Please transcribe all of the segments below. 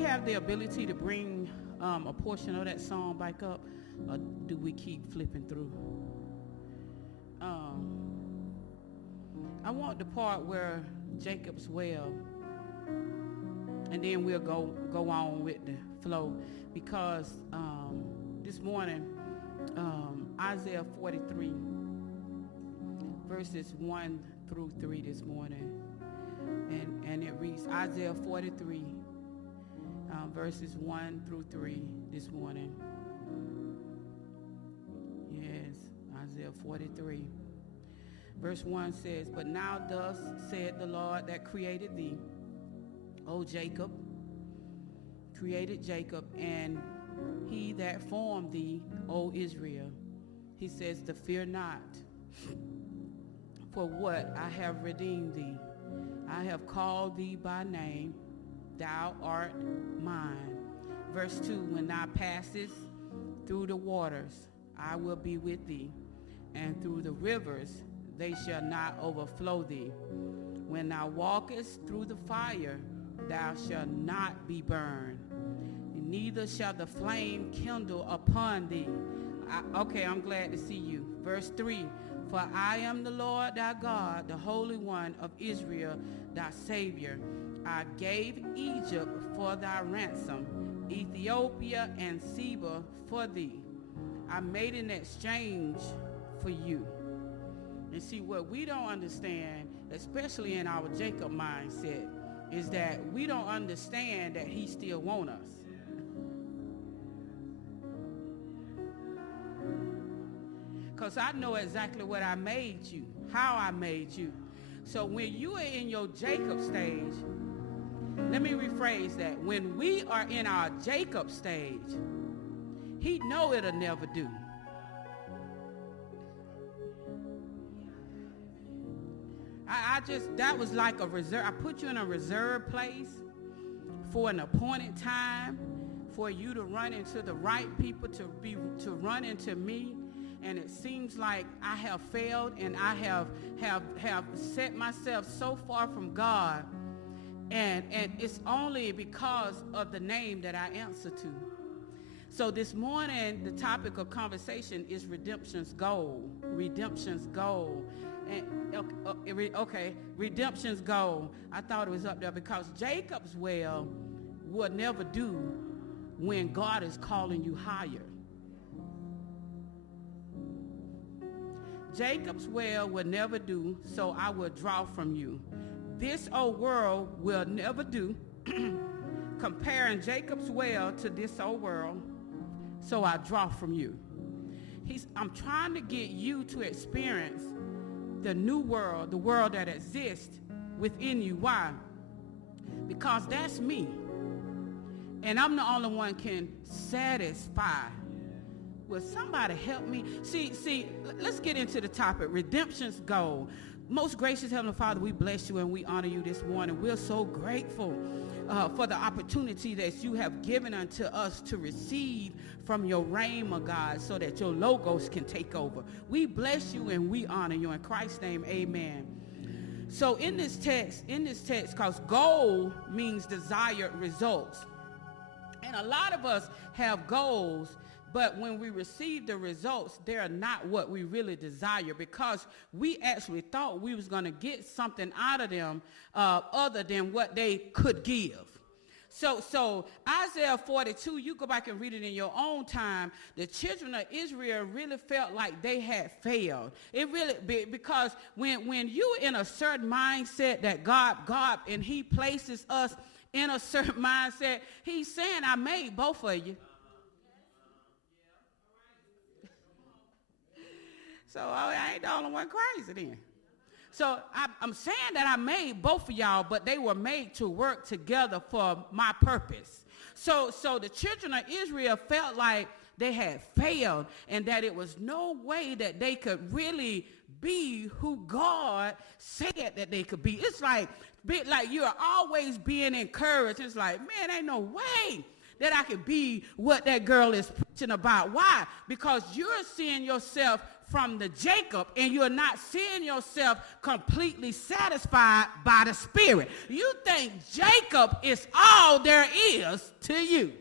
we have the ability to bring a portion of that song back up, or do we keep flipping through? I want the part where Jacob's well, and then we'll go on with the flow, because this morning, Isaiah 43, verses 1 through 3 this morning, and it reads, Isaiah 43, verses 1 through 3 this morning. Yes, Isaiah 43. Verse 1 says, but now thus said the Lord that created thee, O Jacob, created Jacob, and he that formed thee, O Israel. He says, to fear not, for what I have redeemed thee. I have called thee by name, thou art mine. Verse 2, when thou passest through the waters, I will be with thee, and through the rivers, they shall not overflow thee. When thou walkest through the fire, thou shalt not be burned, neither shall the flame kindle upon thee. Okay, I'm glad to see you. Verse 3, for I am the Lord thy God, the Holy One of Israel, thy Savior. I gave Egypt for thy ransom, Ethiopia and Seba for thee. I made an exchange for you. And see, what we don't understand, especially in our Jacob mindset, is that we don't understand that he still wants us. Because I know exactly what I made you, how I made you. So when you are in your Jacob stage, let me rephrase that. When we are in our Jacob stage, he know it'll never do. That was like a reserve. I put you in a reserved place for an appointed time for you to run into the right people, to run into me. And it seems like I have failed, and I have set myself so far from God. And it's only because of the name that I answer to. So this morning, the topic of conversation is redemption's goal. Redemption's goal. And, okay, redemption's goal. I thought it was up there because Jacob's well will never do when God is calling you higher. Jacob's well will never do, so I will draw from you. This old world will never do, comparing Jacob's well to this old world, so I draw from you. I'm trying to get you to experience the new world, the world that exists within you. Why? Because that's me. And I'm the only one can satisfy. Will somebody help me? See, let's get into the topic, redemption's goal. Most gracious Heavenly Father, we bless you and we honor you this morning. We're so grateful for the opportunity that you have given unto us to receive from your rhema, God, so that your logos can take over. We bless you and we honor you. In Christ's name, amen. So in this text, because goal means desired results. And a lot of us have goals, but when we receive the results, they're not what we really desire, because we actually thought we was going to get something out of them other than what they could give. So Isaiah 42, you go back and read it in your own time. The children of Israel really felt like they had failed. It really, because when you're in a certain mindset that God, and he places us in a certain mindset, he's saying, I made both of you. So I ain't the only one crazy then. So I'm saying that I made both of y'all, but they were made to work together for my purpose. So the children of Israel felt like they had failed and that it was no way that they could really be who God said that they could be. It's like you're always being encouraged. It's like, man, ain't no way that I could be what that girl is preaching about. Why? Because you're seeing yourself from the Jacob, and you're not seeing yourself completely satisfied by the Spirit. You think Jacob is all there is to you.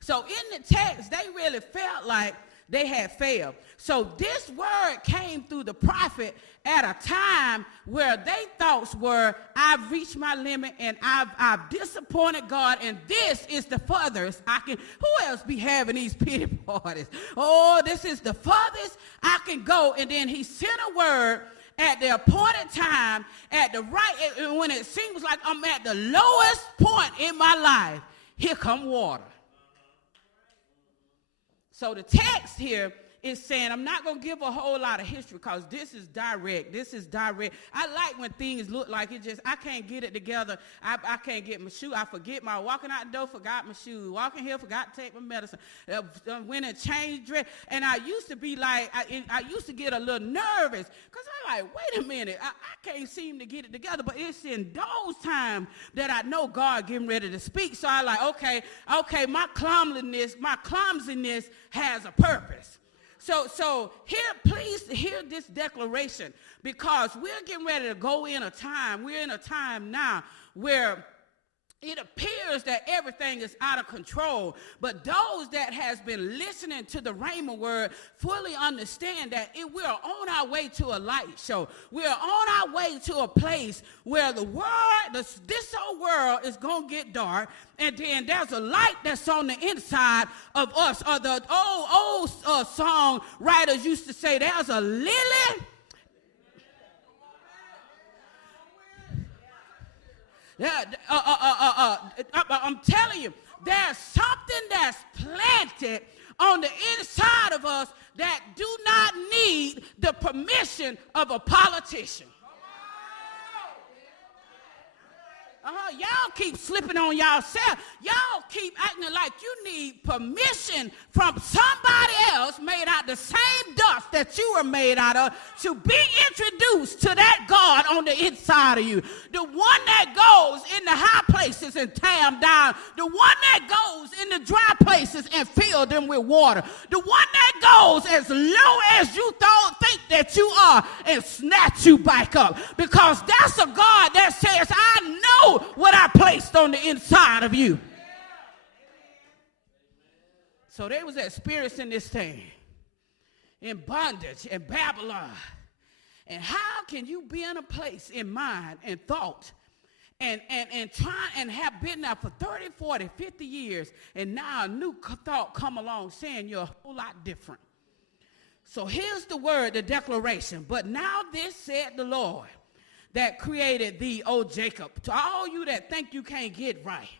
So in the text, they really felt like they had failed. So this word came through the prophet at a time where they thoughts were, I've reached my limit and I've disappointed God, and this is the furthest I can. Who else be having these pity parties? Oh, this is the furthest I can go. And then he sent a word at the appointed time, at the right, when it seems like I'm at the lowest point in my life, here come water. So the text here is saying, I'm not going to give a whole lot of history because this is direct. This is direct. I like when things look like it just, I can't get it together. I can't get my shoe. I forget my, walking out the door, forgot my shoes. Walking here, forgot to take my medicine. Went and changed dress. And I used to be like, I used to get a little nervous because I'm like, wait a minute. I can't seem to get it together. But it's in those times that I know God getting ready to speak. So I like, okay, my clumsiness has a purpose. So here, please hear this declaration, because we're getting ready to go in a time, we're in a time now where it appears that everything is out of control, but those that has been listening to the Rhema word fully understand that we're on our way to a light show. We're on our way to a place where the world, this whole world is going to get dark, and then there's a light that's on the inside of us. Or the old songwriters used to say, there's a lily. I'm telling you, there's something that's planted on the inside of us that do not need the permission of a politician. Y'all keep slipping on yourself. Y'all keep acting like you need permission from somebody else made out the same dust that you were made out of to be introduced to that God on the inside of you. The one that goes in the high places and tear them down. The one that goes in the dry places and fill them with water. The one that goes as low as you think that you are and snatch you back up. Because that's a God that says, I know what I placed on the inside of you. So they was experiencing this thing in bondage in Babylon. And how can you be in a place in mind and thought and try and have been there for 30, 40, 50 years, and now a new thought come along saying you're a whole lot different. So here's the word, the declaration. But now this said the Lord that created thee, O Jacob, to all you that think you can't get right.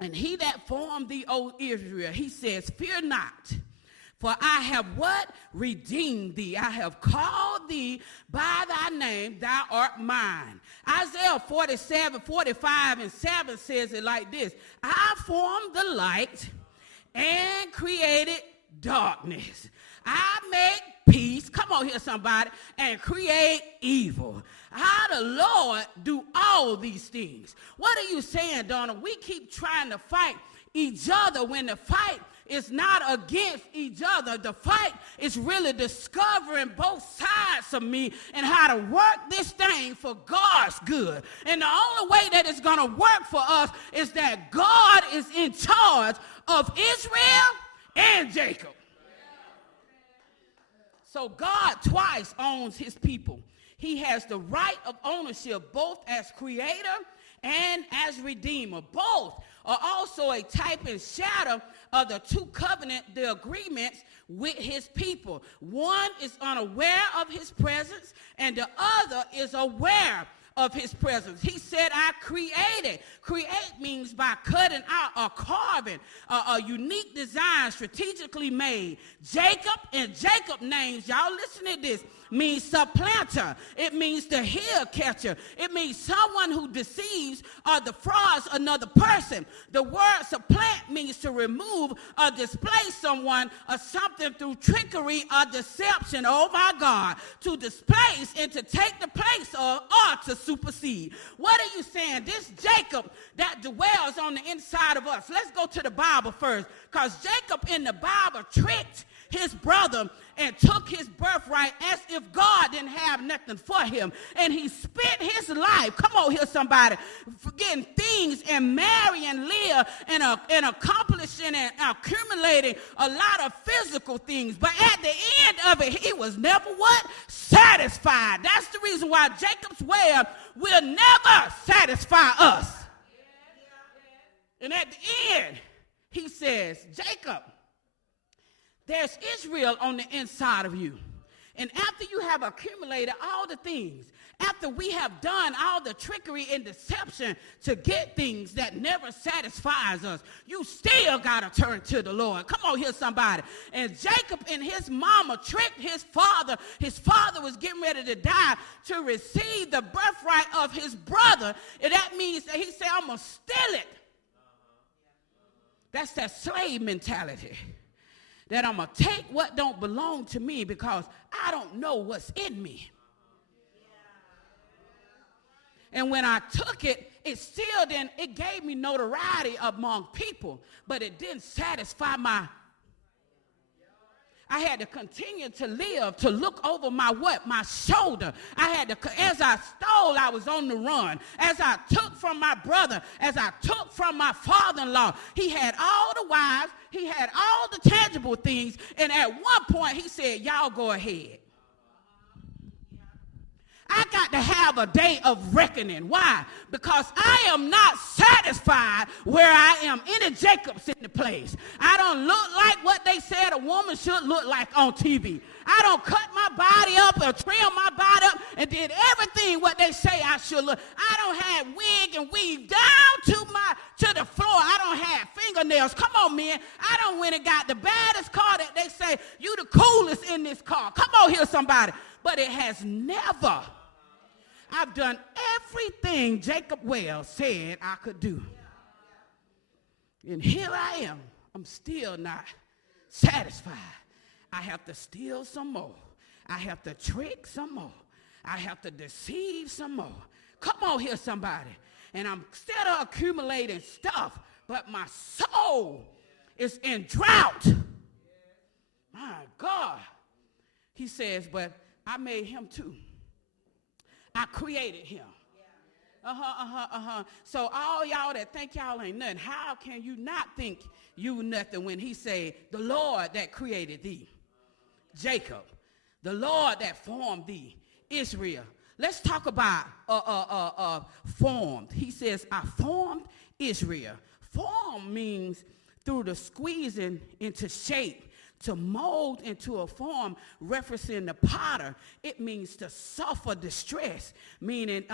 And he that formed thee, O Israel, he says, fear not, for I have what? Redeemed thee. I have called thee by thy name, thou art mine. Isaiah 47, 45, and 7 says it like this. I formed the light and created darkness. I make peace, come on here somebody, and create evil. How the Lord do all these things? What are you saying, Donna? We keep trying to fight each other when the fight is not against each other. The fight is really discovering both sides of me and how to work this thing for God's good. And the only way that it's going to work for us is that God is in charge of Israel and Jacob. So God twice owns his people. He has the right of ownership both as creator and as redeemer. Both are also a type and shadow of the two covenant, the agreements with his people. One is unaware of his presence, and the other is aware of his presence. He said, I created. Create means by cutting out or carving a unique design strategically made. Jacob and Jacob names, y'all listen to this, means supplanter. It means the heel catcher. It means someone who deceives or defrauds another person. The word supplant means to remove or displace someone or something through trickery or deception. Oh my God. To displace and to take the place of or to supersede. What are you saying? This Jacob that dwells on the inside of us. Let's go to the Bible first, because Jacob in the Bible tricked his brother and took his birthright as if God didn't have nothing for him. And he spent his life, come on here somebody, getting things and marrying and live and accomplishing and accumulating a lot of physical things. But at the end of it, he was never what? Satisfied. That's the reason why Jacob's well will never satisfy us. And at the end, he says, Jacob, there's Israel on the inside of you. And after you have accumulated all the things, after we have done all the trickery and deception to get things that never satisfies us, you still got to turn to the Lord. Come on here, somebody. And Jacob and his mama tricked his father. His father was getting ready to die to receive the birthright of his brother. And that means that he said, I'm going to steal it. That's that slave mentality. That I'm going to take what don't belong to me because I don't know what's in me. And when I took it, it gave me notoriety among people, but it didn't satisfy I had to continue to live, to look over my shoulder. As I stole, I was on the run. As I took from my brother, as I took from my father-in-law, he had all the wives, he had all the tangible things, and at one point he said, y'all go ahead. I got to have a day of reckoning. Why? Because I am not satisfied where I am. Any Jacobs in the place. I don't look like what they said a woman should look like on TV. I don't cut my body up or trim my body up and did everything what they say I should look. I don't have wig and weave down to the floor. I don't have fingernails. Come on, man. I don't went and got the baddest car that they say you the coolest in this car. Come on here, somebody. But it has never. I've done everything Jacob Wells said I could do. And here I am. I'm still not satisfied. I have to steal some more. I have to trick some more. I have to deceive some more. Come on here, somebody. And I'm still accumulating stuff, but my soul is in drought. My God. He says, but I made him too. I created him. So all y'all that think y'all ain't nothing, how can you not think you nothing when he said, the Lord that created thee, Jacob, the Lord that formed thee, Israel. Let's talk about formed. He says, I formed Israel. Form means through the squeezing into shape, to mold into a form, referencing the potter. It means to suffer distress, meaning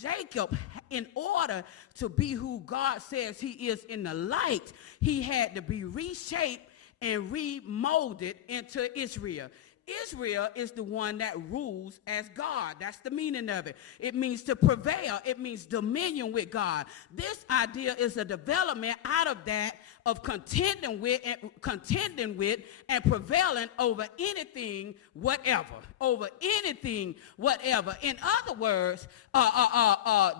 Jacob, in order to be who God says he is in the light, he had to be reshaped and remolded into Israel. Israel is the one that rules as God. That's the meaning of it. It means to prevail. It means dominion with God. This idea is a development out of that of contending with and prevailing over anything, whatever. Over anything, whatever. In other words,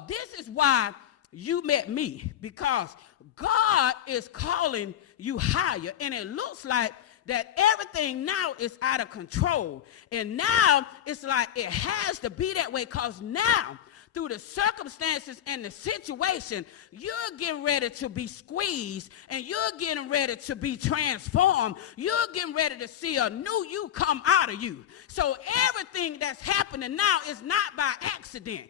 this is why you met me, because God is calling you higher, and it looks like that everything now is out of control. And now it's like it has to be that way, because now, through the circumstances and the situation, you're getting ready to be squeezed, and you're getting ready to be transformed. You're getting ready to see a new you come out of you. So everything that's happening now is not by accident.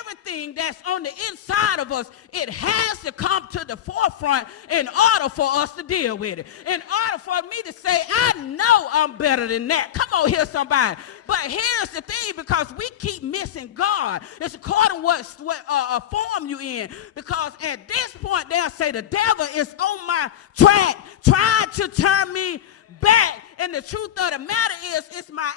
Everything that's on the inside of us, it has to come to the forefront in order for us to deal with it. In order for me to say, I know I'm better than that. Come on here, somebody. But here's the thing, because we keep missing God. It's according to what form you in. Because at this point, they'll say the devil is on my track, trying to turn me back And the truth of the matter is, it's my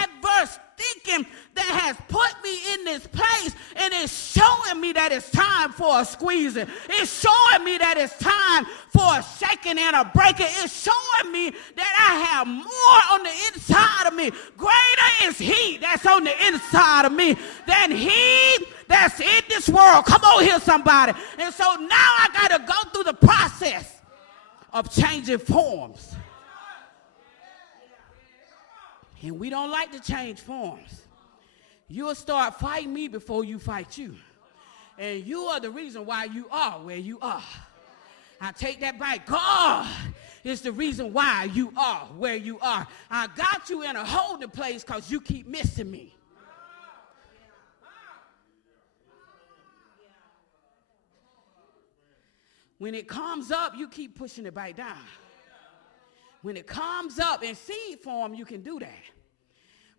adverse thinking that has put me in this place, and it's showing me that it's time for a squeezing. It's showing me that it's time for a shaking and a breaking. It's showing me that I have more on the inside of me. Greater is he that's on the inside of me than he that's in this world. Come on here, somebody. And so now I got to go through the process of changing forms. And we don't like to change forms. You'll start fighting me before you fight you. And you are the reason why you are where you are. I take that back. God is the reason why you are where you are. I got you in a holding place because you keep missing me. When it comes up, you keep pushing it back down. When it comes up in seed form, you can do that.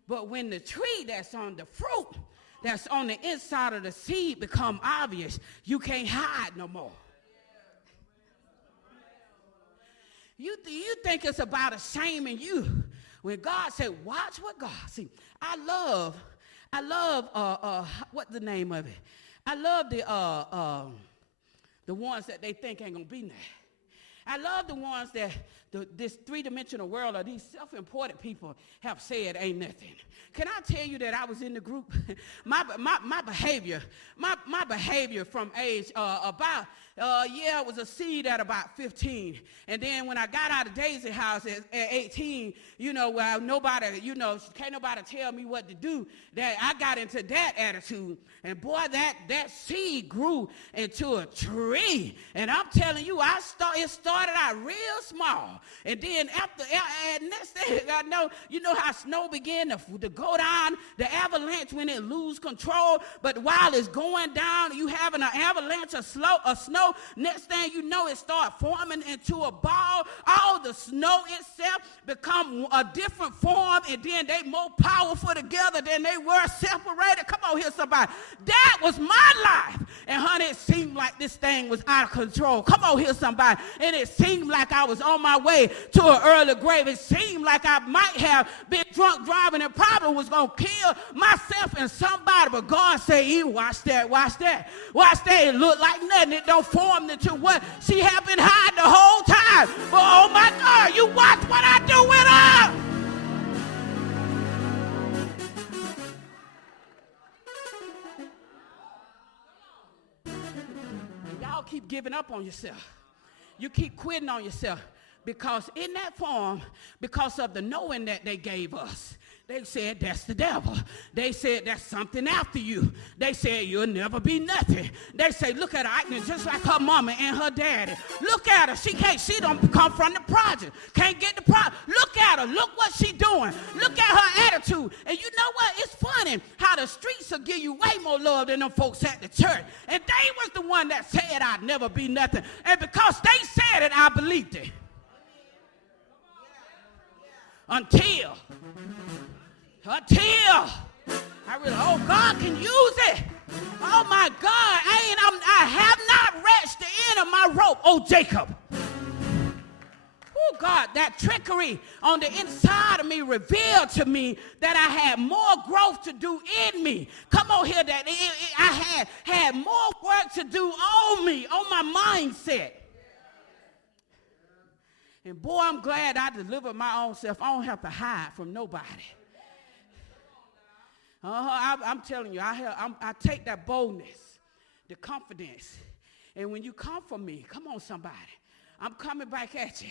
But when the tree that's on the fruit, that's on the inside of the seed become obvious, you can't hide no more. You think it's about a shame in you. When God said, watch what God, see, I love, what's the name of it? I love the ones that they think ain't gonna be there. I love the ones that this three-dimensional world or these self-important people have said ain't nothing. Can I tell you that I was in the group? my behavior from age it was a seed at about 15. And then when I got out of Daisy's house at 18, can't nobody tell me what to do, that I got into that attitude. And boy, that seed grew into a tree. And I'm telling you, it started out real small. And then next thing I know, you know how snow began to go down, the avalanche when it lose control. But while it's going down, you having an avalanche of snow. Next thing you know, it start forming into a ball. All the snow itself become a different form, and then they more powerful together than they were separated. Come on here, somebody. That was my life. And honey, it seemed like this thing was out of control. Come on here, somebody. And it seemed like I was on my way to an early grave. It seemed like I might have been drunk driving and probably was going to kill myself and somebody. But God said, watch that. Watch that. It looked like nothing. It don't form into what she had been hiding the whole time. But oh my God, you watch what I do with her. Y'all keep giving up on yourself. You keep quitting on yourself. Because in that form, because of the knowing that they gave us, they said, that's the devil. They said, that's something after you. They said, you'll never be nothing. They say, look at her acting just like her mama and her daddy. Look at her. She don't come from the project. Can't get the project. Look at her. Look what she doing. Look at her attitude. And you know what? It's funny how the streets will give you way more love than them folks at the church. And they was the one that said I'd never be nothing. And because they said it, I believed it. Until I really, God can use it. Oh my God, I have not reached the end of my rope. Oh, Jacob. Oh God, that trickery on the inside of me revealed to me that I had more growth to do in me. Come on here, that I had more work to do on me, on my mindset. And boy, I'm glad I delivered my own self. I don't have to hide from nobody. I'm telling you, I take that boldness, the confidence. And when you come for me, come on, somebody, I'm coming back at you.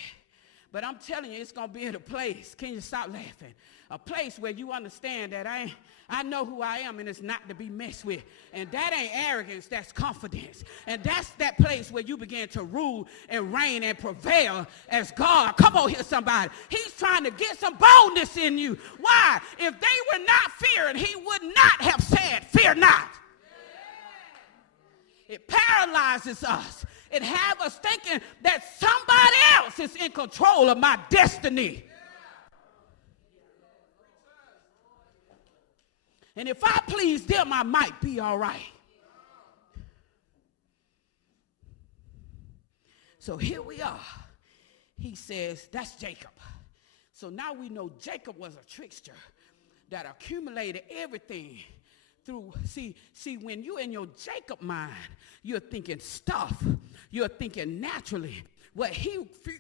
But I'm telling you, it's going to be in a place. Can you stop laughing? A place where you understand that I know who I am and it's not to be messed with. And that ain't arrogance, that's confidence. And that's that place where you begin to rule and reign and prevail as God. Come on here, somebody. He's trying to get some boldness in you. Why? If they were not fearing, he would not have said, fear not. It paralyzes us. It have us thinking that somebody else is in control of my destiny. And if I please them, I might be all right. So here we are. He says, that's Jacob. So now we know Jacob was a trickster that accumulated everything through. See, when you're in your Jacob mind, you're thinking stuff. You're thinking naturally. What he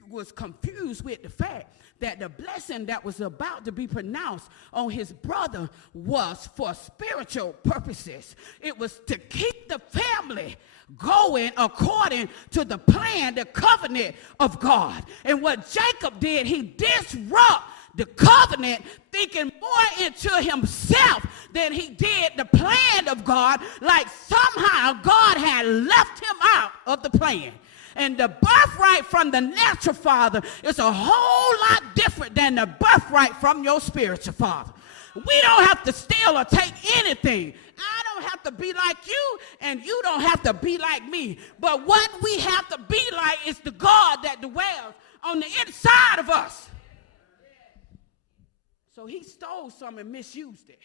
was confused with the fact that the blessing that was about to be pronounced on his brother was for spiritual purposes. It was to keep the family going according to the plan, the covenant of God. And what Jacob did, he disrupted the covenant, thinking more into himself than he did the plan of God, like somehow God had left him out of the plan. And the birthright from the natural father is a whole lot different than the birthright from your spiritual father. We don't have to steal or take anything. I don't have to be like you, and you don't have to be like me. But what we have to be like is the God that dwells on the inside of us. So he stole some and misused it.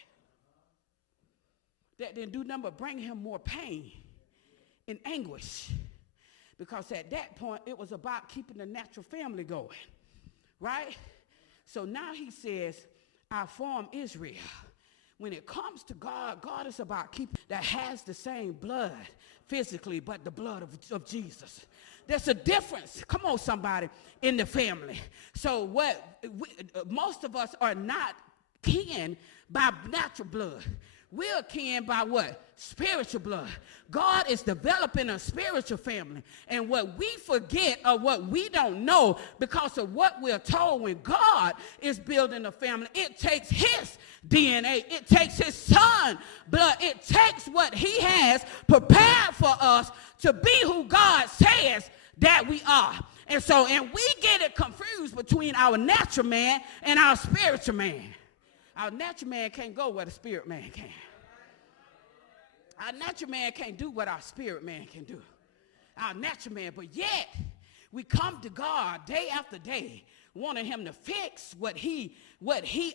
That didn't do nothing but bring him more pain and anguish. Because at that point, it was about keeping the natural family going, right? So now he says, I form Israel. When it comes to God, God is about keeping that has the same blood physically, but the blood of Jesus. There's a difference, come on somebody, in the family. So most of us are not kin by natural blood. We're kin by what? Spiritual blood. God is developing a spiritual family. And what we forget or what we don't know because of what we're told when God is building a family, it takes his DNA. It takes his son blood. It takes what he has prepared for us to be who God says that we are. And we get it confused between our natural man and our spiritual man. Our natural man can't go where the spirit man can. Our natural man can't do what our spirit man can do. Our natural man, but yet we come to God day after day wanting him to fix what he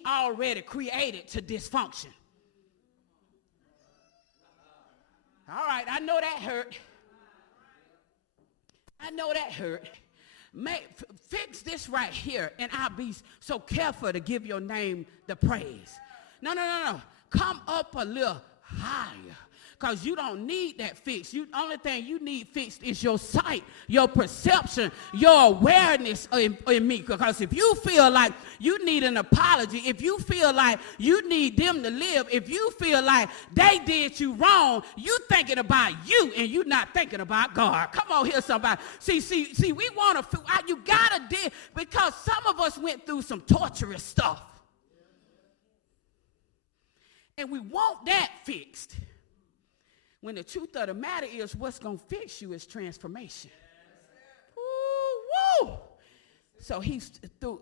already created to dysfunction. All right, I know that hurt. I know that hurt. Fix this right here, and I'll be so careful to give your name the praise. No. Come up a little higher, because you don't need that fix. The only thing you need fixed is your sight, your perception, your awareness in me. Because if you feel like you need an apology, if you feel like you need them to live, if you feel like they did you wrong, you thinking about you and you not thinking about God. Come on here, somebody. See, we want to, you got to deal, because some of us went through some torturous stuff. And we want that fixed. When the truth of the matter is, what's going to fix you is transformation. Woo, woo. So he's through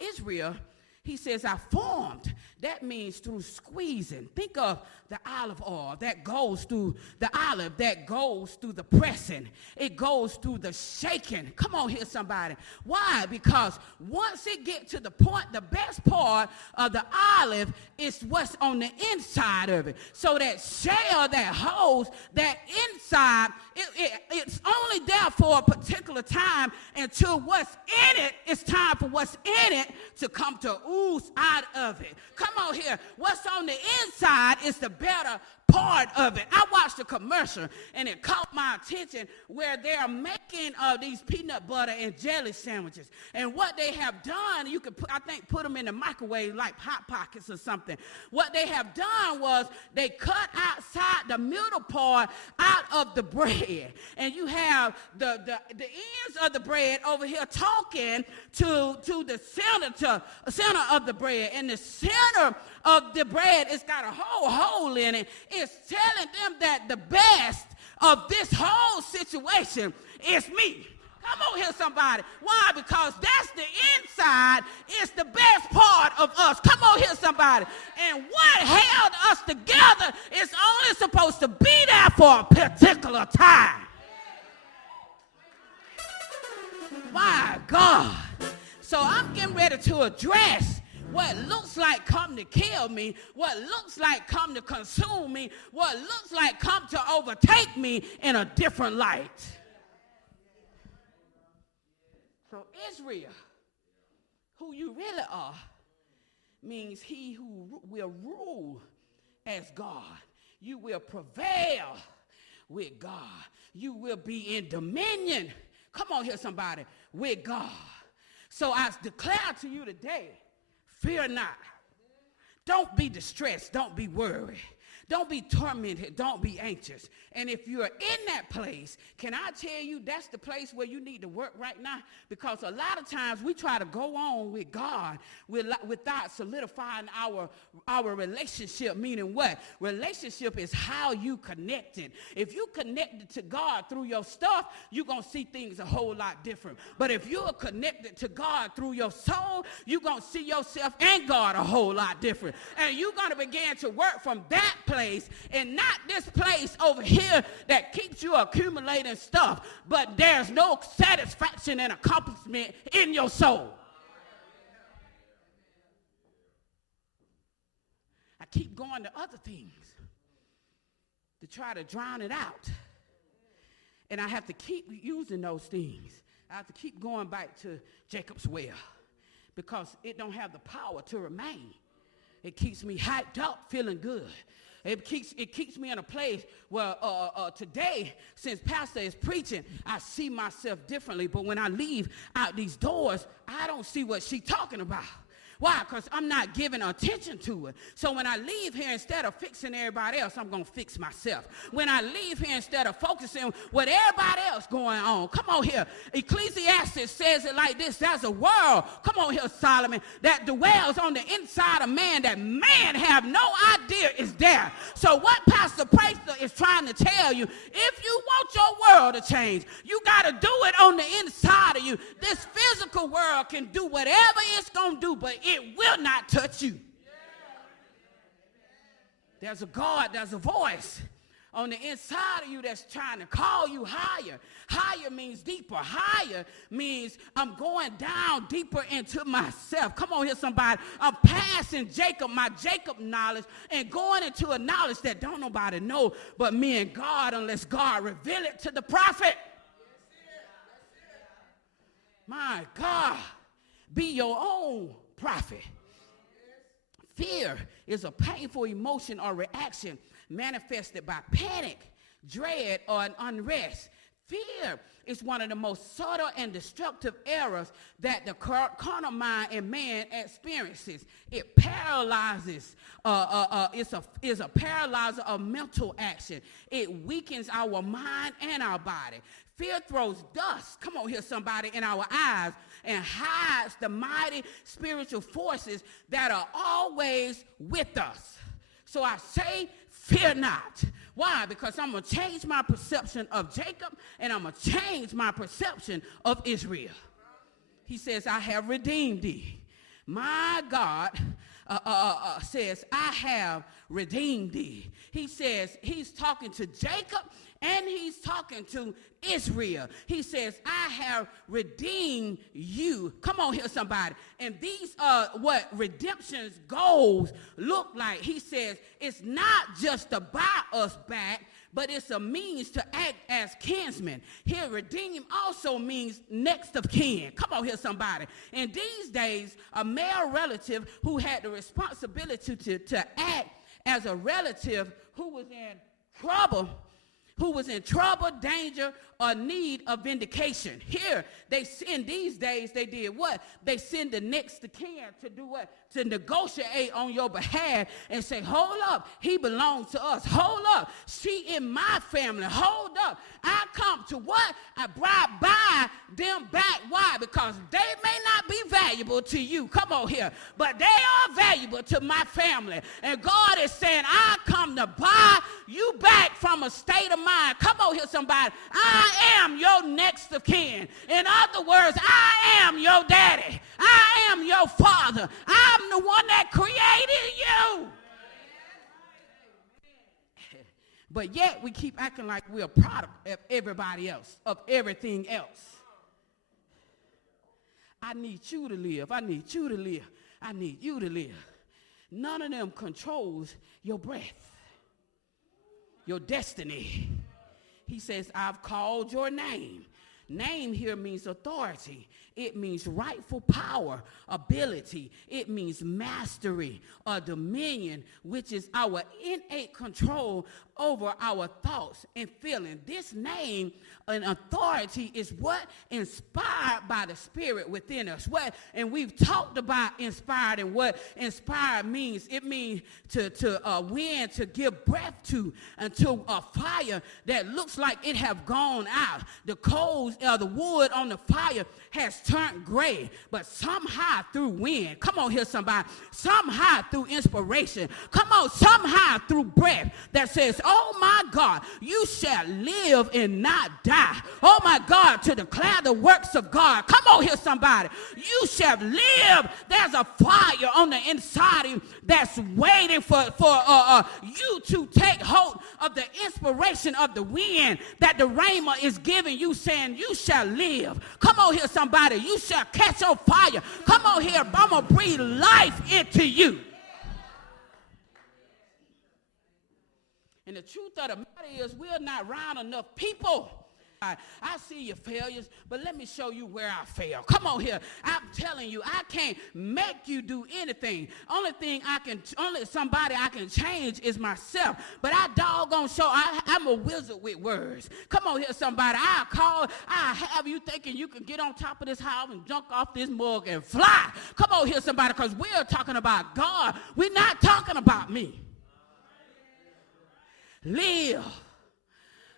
Israel, he says, I formed. That means through squeezing. Think of the olive oil that goes through the olive, that goes through the pressing. It goes through the shaking. Come on here, somebody. Why? Because once it gets to the point, the best part of the olive is what's on the inside of it. So that shell that holds that inside, it's only there for a particular time until what's in it, it's time for what's in it to come to ooze out of it. Come on here. What's on the inside is the better part of it. I watched a commercial and it caught my attention where they're making these peanut butter and jelly sandwiches. And what they have done, you could put them in the microwave like Hot Pockets or something. What they have done was they cut outside the middle part out of the bread. And you have the ends of the bread over here talking to the center of the bread. And the center of the bread, it's got a whole hole in it. It's telling them that the best of this whole situation is me. Come on here, somebody. Why? Because that's the inside. It's the best part of us. Come on here, somebody. And what held us together is only supposed to be there for a particular time. My God. So I'm getting ready to address what looks like come to kill me, what looks like come to consume me, what looks like come to overtake me in a different light. So Israel, who you really are means he who will rule as God. You will prevail with God. You will be in dominion. Come on here, somebody, with God. So I declare to you today, fear not. Don't be distressed. Don't be worried. Don't be tormented. Don't be anxious. And if you're in that place, can I tell you that's the place where you need to work right now? Because a lot of times we try to go on with God without solidifying our relationship. Meaning what? Relationship is how you connected. If you connected to God through your stuff, you're going to see things a whole lot different. But if you are connected to God through your soul, you're going to see yourself and God a whole lot different. And you're going to begin to work from that place and not this place over here that keeps you accumulating stuff, but there's no satisfaction and accomplishment in your soul. I keep going to other things to try to drown it out. And I have to keep using those things. I have to keep going back to Jacob's well because it don't have the power to remain. It keeps me hyped up, feeling good. It keeps me in a place where today, since Pastor is preaching, I see myself differently. But when I leave out these doors, I don't see what she's talking about. Why? Because I'm not giving attention to it. So when I leave here, instead of fixing everybody else, I'm going to fix myself. When I leave here, instead of focusing what everybody else going on, come on here. Ecclesiastes says it like this. There's a world, come on here, Solomon, that dwells on the inside of man that man have no idea is there. So what Pastor Prather is trying to tell you, if you want your world to change, you got to do it on the inside of you. This physical world can do whatever it's going to do, but it will not touch you. There's a God, there's a voice on the inside of you that's trying to call you higher. Higher means deeper. Higher means I'm going down deeper into myself. Come on here, somebody. I'm passing my Jacob knowledge and going into a knowledge that don't nobody know but me and God unless God reveal it to the prophet. My God, be your own prophet. Fear is a painful emotion or reaction manifested by panic, dread, or an unrest. Fear is one of the most subtle and destructive errors that the carnal mind and man experiences. It paralyzes. It's a paralyzer of mental action. It weakens our mind and our body. Fear throws dust, come on here, somebody, in our eyes and hides the mighty spiritual forces that are always with us. So I say, fear not. Why? Because I'm going to change my perception of Jacob and I'm going to change my perception of Israel. He says, I have redeemed thee. My God says, I have redeemed thee. He says, he's talking to Jacob and he's talking to Israel. He says, I have redeemed you. Come on here, somebody. And these are what redemption's goals look like. He says, it's not just to buy us back, but it's a means to act as kinsmen. Here, redeem also means next of kin. Come on here, somebody. In these days, a male relative who had the responsibility to act as a relative who was in trouble, danger, or need of vindication. Here, in these days, they did what? They send the next of kin to do what? To negotiate on your behalf and say, hold up, he belongs to us. Hold up, she in my family. Hold up, I come to what? I buy them back. Why? Because they may not be valuable to you. Come on here. But they are valuable to my family. And God is saying, I come to buy you back from a state of mind. Come on here, somebody. I am your next of kin. In other words, I am your daddy. I am your father. I'm the one that created you. But yet we keep acting like we're a product of everybody else, of everything else. I need you to live. I need you to live. I need you to live. None of them controls your breath, your destiny. He says, I've called your name. Name here means authority. It means rightful power, ability. It means mastery or dominion, which is our innate control over our thoughts and feelings. This name and authority is what inspired by the Spirit within us. And we've talked about inspired and what inspired means. It means to wind, to give breath to, until a fire that looks like it have gone out. The coals or the wood on the fire has turned gray, but somehow through wind, come on here somebody, somehow through inspiration, come on, somehow through breath that says, oh my God, you shall live and not die. Oh my God, to declare the works of God. Come on here somebody, you shall live. There's a fire on the inside of you that's waiting for you to take hold of the inspiration of the wind that the rhema is giving you, saying you shall live. Come on here somebody, you shall catch on fire. Come on here, I'm going to breathe life into you. And the truth of the matter is we're not around enough people. I see your failures, but let me show you where I fail. Come on here. I'm telling you, I can't make you do anything. Only somebody I can change is myself. But I doggone show I'm a wizard with words. Come on here, somebody. I have you thinking you can get on top of this house and jump off this mug and fly. Come on here, somebody, because we're talking about God. We're not talking about me. Live.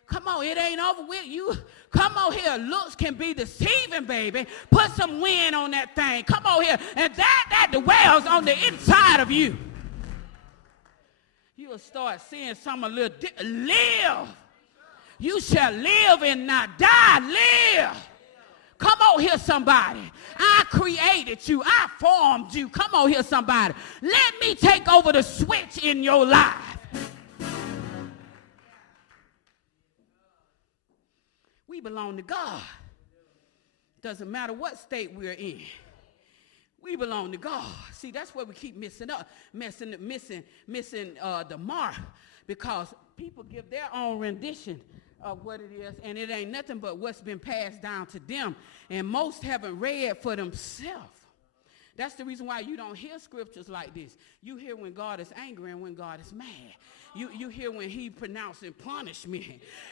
Come on, it ain't over with you. Come on here. Looks can be deceiving, baby. Put some wind on that thing. Come on here. And that dwells on the inside of you. You'll start seeing some a little live. You shall live and not die. Live. Come on here, somebody. I created you. I formed you. Come on here, somebody. Let me take over the switch in your life. We belong to God. Doesn't matter what state we're in. We belong to God. See, that's where we keep missing the mark, because people give their own rendition of what it is, and it ain't nothing but what's been passed down to them, and most haven't read for themselves. That's the reason why you don't hear scriptures like this. You hear when God is angry and when God is mad. You hear when he pronouncing punishment.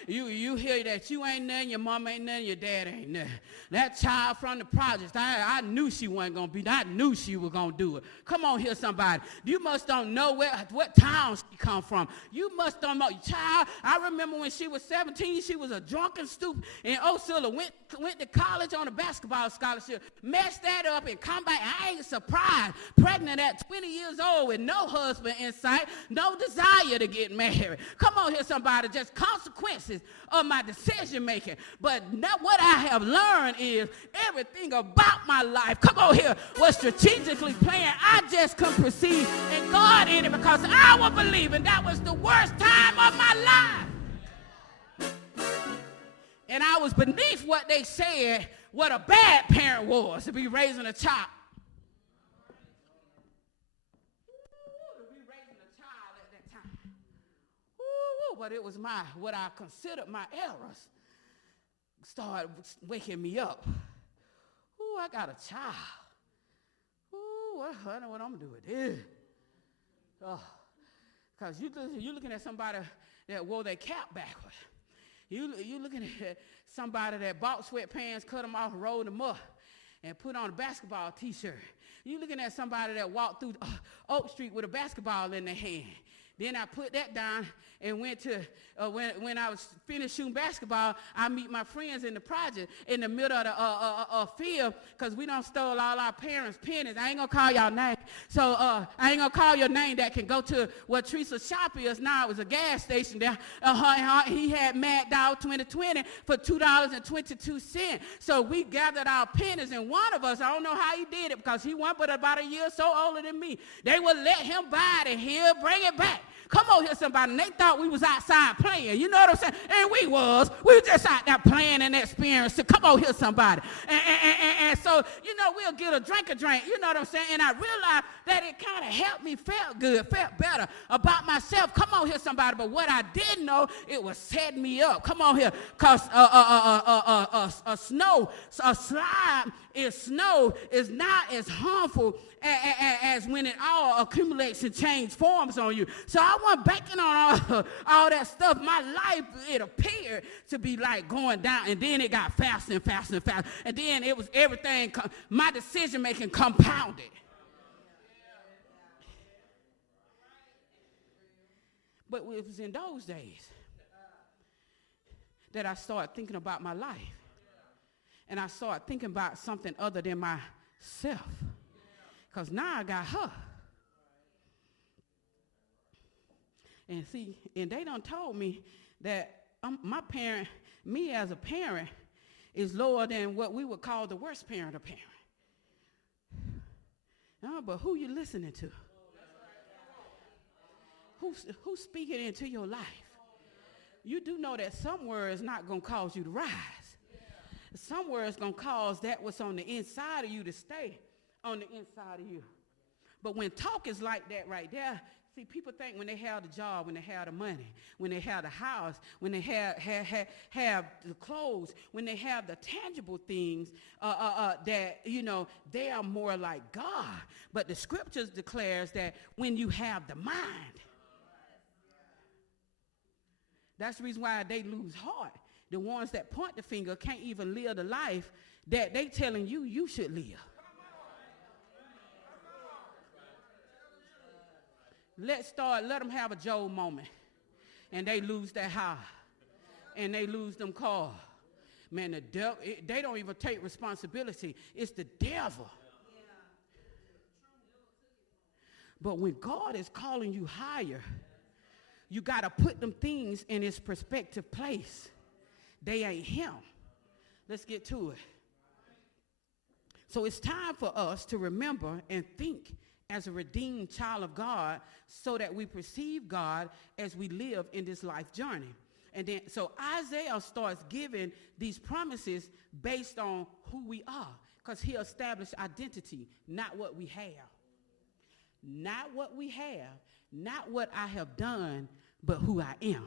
You hear that you ain't nothing, your mom ain't nothing, your dad ain't nothing. That child from the projects, I knew she wasn't going to be, I knew she was going to do it. Come on here, somebody. You must don't know what town she come from. You must don't know. Child, I remember when she was 17, she was a drunken stupid, and Osilla went to college on a basketball scholarship, messed that up and come back. I ain't surprised. Pregnant at 20 years old with no husband in sight, no desire to get married. Come on here, somebody. Just consequences of my decision making. But now what I have learned is everything about my life, come on here, was strategically planned. I just couldn't proceed and God in it, because I was believing that was the worst time of my life. And I was beneath what they said what a bad parent was, to be raising a child. But it was what I considered my errors started waking me up. Ooh, I got a child. Ooh, I know what I'm going to do with this. Because you're looking at somebody that wore their cap backwards. You looking at somebody that bought sweatpants, cut them off, rolled them up, and put on a basketball T-shirt. You looking at somebody that walked through Oak Street with a basketball in their hand. Then I put that down and went to, when I was finished shooting basketball, I meet my friends in the project in the middle of the field, because we done stole all our parents' pennies. I ain't going to call y'all name. So I ain't going to call your name that can go to what Teresa's shop is now. It was a gas station there. He had Mad Dog 2020 for $2.22. So we gathered our pennies, and one of us, I don't know how he did it, because he wasn't but about a year or so older than me. They would let him buy it, and he'll bring it back. Come on here, somebody. And they thought we was outside playing. You know what I'm saying? And we was. We were just out there playing and experiencing. Come on here, somebody. And so So, we'll get a drink, you know what I'm saying? And I realized that it kind of helped me, felt better about myself. Come on here, somebody. But what I didn't know, it was setting me up. Come on here, because a slide is snow is not as harmful as when it all accumulates and change forms on you. So I wasn't banking on all that stuff. My life, it appeared to be like going down, and then it got faster and faster and faster. And then it was everything, my decision-making compounded. But it was in those days that I started thinking about my life. And I started thinking about something other than myself. Because now I got her. And see, and they done told me that me as a parent is lower than what we would call the worst parent of parent. But who you listening to? Who's speaking into your life? You do know that some words not going to cause you to rise. Some words going to cause that what's on the inside of you to stay on the inside of you. But when talk is like that right there, see, people think when they have the job, when they have the money, when they have the house, when they have the clothes, when they have the tangible things, that, they are more like God. But the scriptures declares that when you have the mind, that's the reason why they lose heart. The ones that point the finger can't even live the life that they telling you should live. Let them have a Job moment. And they lose their house. And they lose them cars. Man, the devil, they don't even take responsibility. It's the devil. But when God is calling you higher, you got to put them things in its perspective place. They ain't him. Let's get to it. So it's time for us to remember and think as a redeemed child of God so that we perceive God as we live in this life journey. And then, so Isaiah starts giving these promises based on who we are, because he established identity, not what we have. Not what we have, not what I have done, but who I am.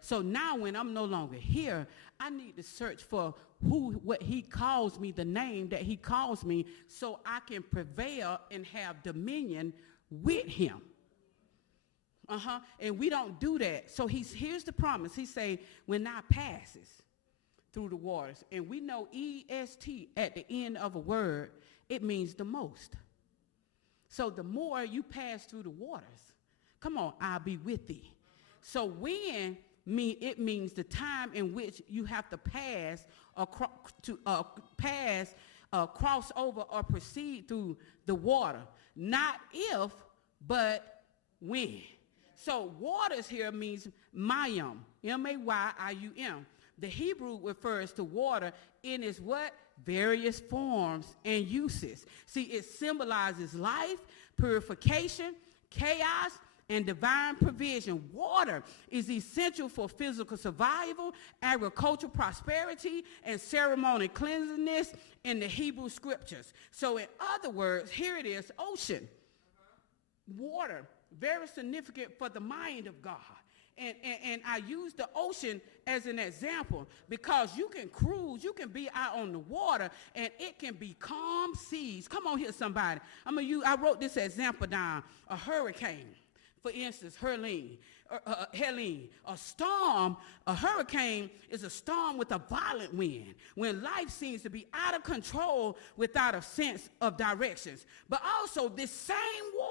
So now when I'm no longer here, I need to search for what he calls me, the name that he calls me, so I can prevail and have dominion with him. And we don't do that. So here's the promise. He say, when thou passes through the waters, and we know EST at the end of a word, it means the most. So the more you pass through the waters, come on, I'll be with thee. So when it means the time in which you have to pass cross over or proceed through the water. Not if, but when. So waters here means mayim, M-A-Y-I-U-M. The Hebrew refers to water in its what? Various forms and uses. See, it symbolizes life, purification, chaos, and divine provision. Water is essential for physical survival, agricultural prosperity, and ceremonial cleanliness in the Hebrew scriptures. So in other words, here it is, ocean. Water, very significant for the mind of God. And I use the ocean as an example because you can cruise, you can be out on the water, and it can be calm seas. Come on here, somebody. I wrote this example down, a hurricane. For instance, Helene, a storm, a hurricane is a storm with a violent wind, when life seems to be out of control without a sense of directions. But also, this same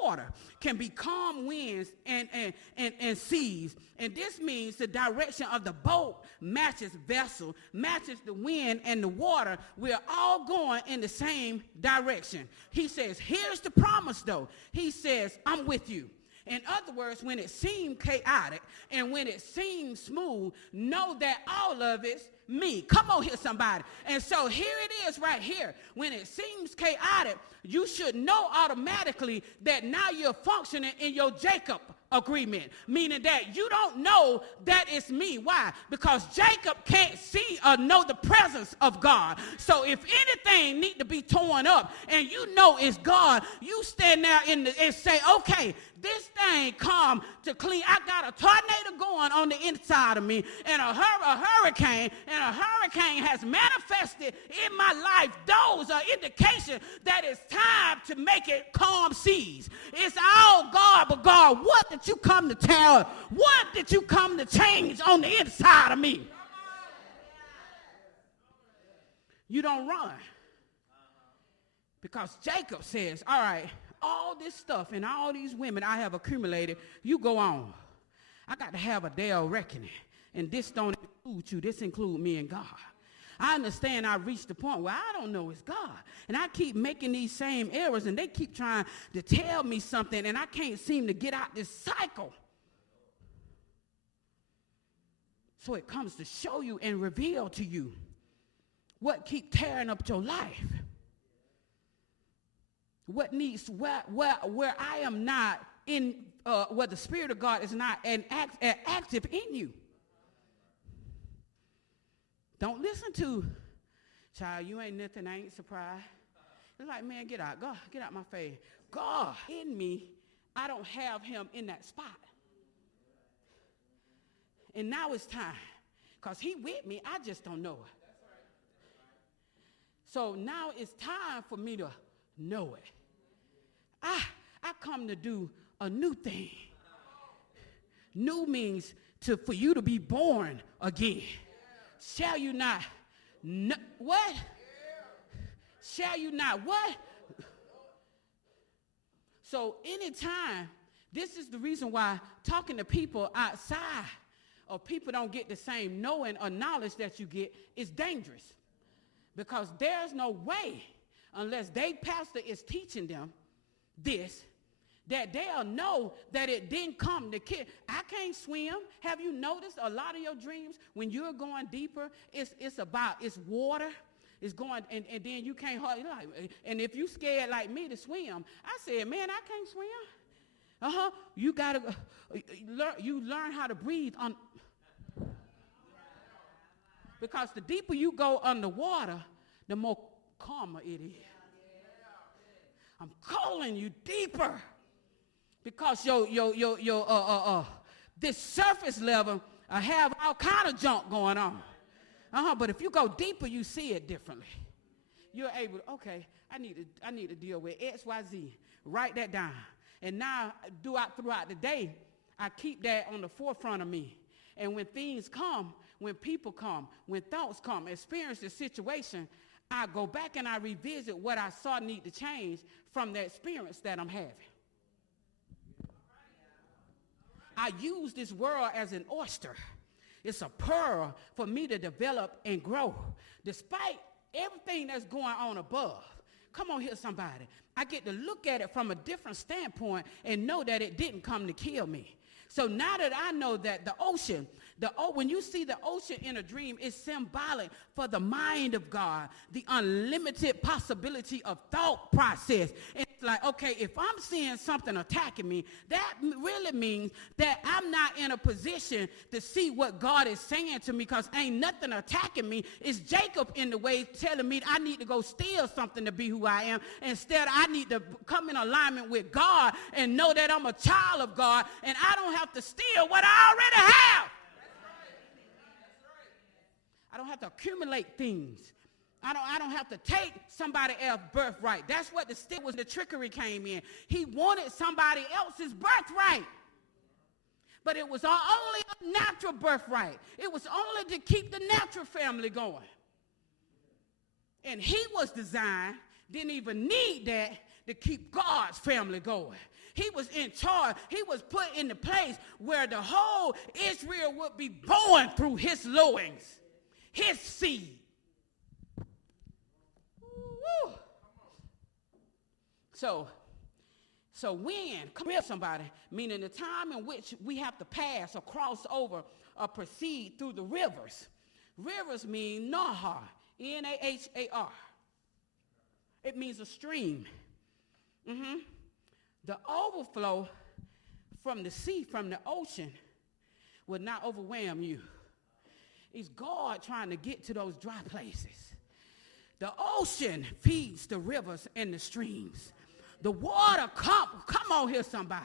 water can be calm winds and seas. And this means the direction of the boat matches vessel, matches the wind and the water. We're all going in the same direction. He says, here's the promise, though. He says, I'm with you. In other words, when it seems chaotic and when it seems smooth, know that all of it's me. Come on here, somebody. And so here it is right here. When it seems chaotic, you should know automatically that now you're functioning in your Jacob agreement, meaning that you don't know that it's me. Why? Because Jacob can't see or know the presence of God. So if anything need to be torn up and you know it's God, you stand there and say, okay, this thing come to clean. I got a tornado going on the inside of me and a hurricane has manifested in my life. Those are indications that it's time to make it calm seas. It's all God, but God, what did you come to tell? What did you come to change on the inside of me? You don't run. Because Jacob says, all right, all this stuff and all these women I have accumulated, you go on. I got to have a day of reckoning. And this don't include you. This include me and God. I understand I reached the point where I don't know it's God. And I keep making these same errors, and they keep trying to tell me something, and I can't seem to get out this cycle. So it comes to show you and reveal to you what keep tearing up your life. What needs, where I am not in, where the Spirit of God is not active in you. Don't listen to, child, you ain't nothing, I ain't surprised. It's like, man, get out, God, get out my face. God in me, I don't have him in that spot. And now it's time, because he with me, I just don't know it. So now it's time for me to know it. I come to do a new thing. New means for you to be born again. Shall you not? What? Shall you not? What? So anytime, this is the reason why talking to people outside or people don't get the same knowing or knowledge that you get is dangerous. Because there's no way, unless their pastor is teaching them this, that they'll know that it didn't come to kill. I can't swim. Have you noticed a lot of your dreams, when you're going deeper, it's water. It's going, and then you can't hardly, and if you scared like me to swim, I said, man, I can't swim. You got to learn how to breathe on. Because the deeper you go underwater, the more calmer it is. I'm calling you deeper. Because this surface level have all kind of junk going on. But if you go deeper, you see it differently. You're able, okay, I need to deal with X, Y, Z. Write that down. And now, throughout the day, I keep that on the forefront of me. And when things come, when people come, when thoughts come, experience the situation, I go back and I revisit what I saw need to change from the experience that I'm having. I use this world as an oyster. It's a pearl for me to develop and grow. Despite everything that's going on above. Come on here, somebody. I get to look at it from a different standpoint and know that it didn't come to kill me. So now that I know that the ocean, when you see the ocean in a dream, it's symbolic for the mind of God, the unlimited possibility of thought process. And it's like, okay, if I'm seeing something attacking me, that really means that I'm not in a position to see what God is saying to me, because ain't nothing attacking me. It's Jacob in the way telling me I need to go steal something to be who I am. Instead, I need to come in alignment with God and know that I'm a child of God, and I don't have to steal what I already have. I don't have to accumulate things. I don't have to take somebody else's birthright. That's what the trickery came in. He wanted somebody else's birthright. But it was only a natural birthright. It was only to keep the natural family going. And he was designed, didn't even need that to keep God's family going. He was in charge. He was put in the place where the whole Israel would be born through his loins, his seed. Woo. So when, come here somebody, meaning the time in which we have to pass or cross over or proceed through the rivers. Rivers mean Nahar, N-A-H-A-R. It means a stream. The overflow from the sea, from the ocean, will not overwhelm you. It's God trying to get to those dry places. The ocean feeds the rivers and the streams. The water, come on here, somebody.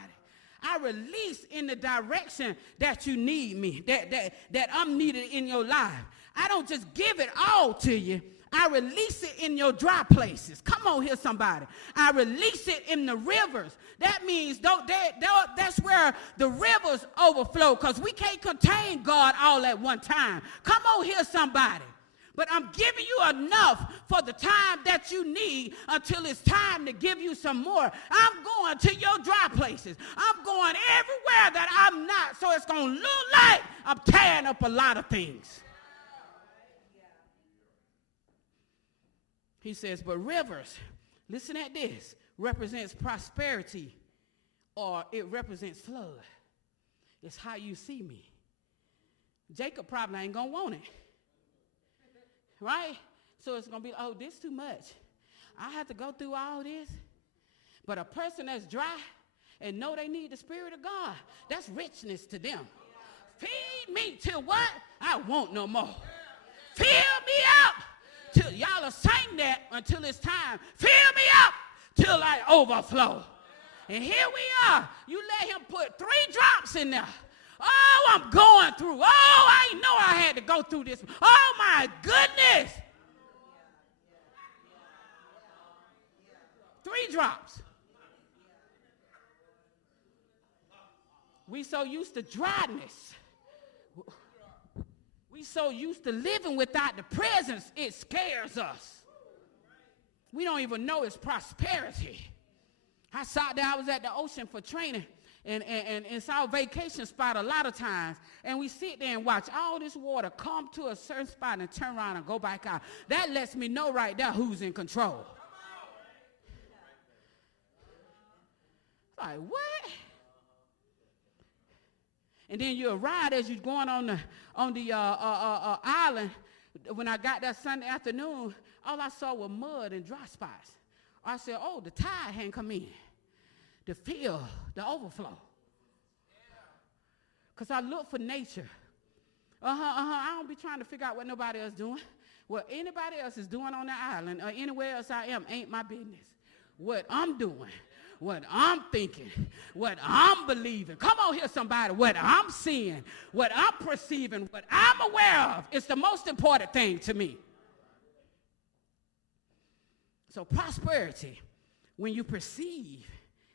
I release in the direction that you need me, that I'm needed in your life. I don't just give it all to you. I release it in your dry places. Come on here, somebody. I release it in the rivers. That means that's where the rivers overflow, because we can't contain God all at one time. Come on here, somebody. But I'm giving you enough for the time that you need until it's time to give you some more. I'm going to your dry places. I'm going everywhere that I'm not, so it's going to look like I'm tearing up a lot of things. He says, but rivers, listen at this, represents prosperity, or it represents flood. It's how you see me. Jacob probably ain't going to want it. Right? So it's going to be, oh, this too much. I have to go through all this. But a person that's dry and know they need the Spirit of God, that's richness to them. Feed me till what? I want no more. Fill me up till y'all are saying that until it's time. Fill me up till I overflow. And here we are. You let him put 3 drops in there. Oh, I'm going through. Oh, I didn't know I had to go through this. Oh, my goodness. 3 drops. We so used to dryness. We so used to living without the presence, it scares us. We don't even know it's prosperity. I was at the ocean for training. And it's our vacation spot a lot of times. And we sit there and watch all this water come to a certain spot and turn around and go back out. That lets me know right there who's in control. Like, what? And then you arrive as you're going on the island. When I got that Sunday afternoon, all I saw was mud and dry spots. I said, oh, the tide hadn't come in to fill the overflow. Because I look for nature. I don't be trying to figure out what nobody else doing. What anybody else is doing on the island or anywhere else I am ain't my business. What I'm doing, what I'm thinking, what I'm believing. Come on here, somebody. What I'm seeing, what I'm perceiving, what I'm aware of is the most important thing to me. So prosperity, when you perceive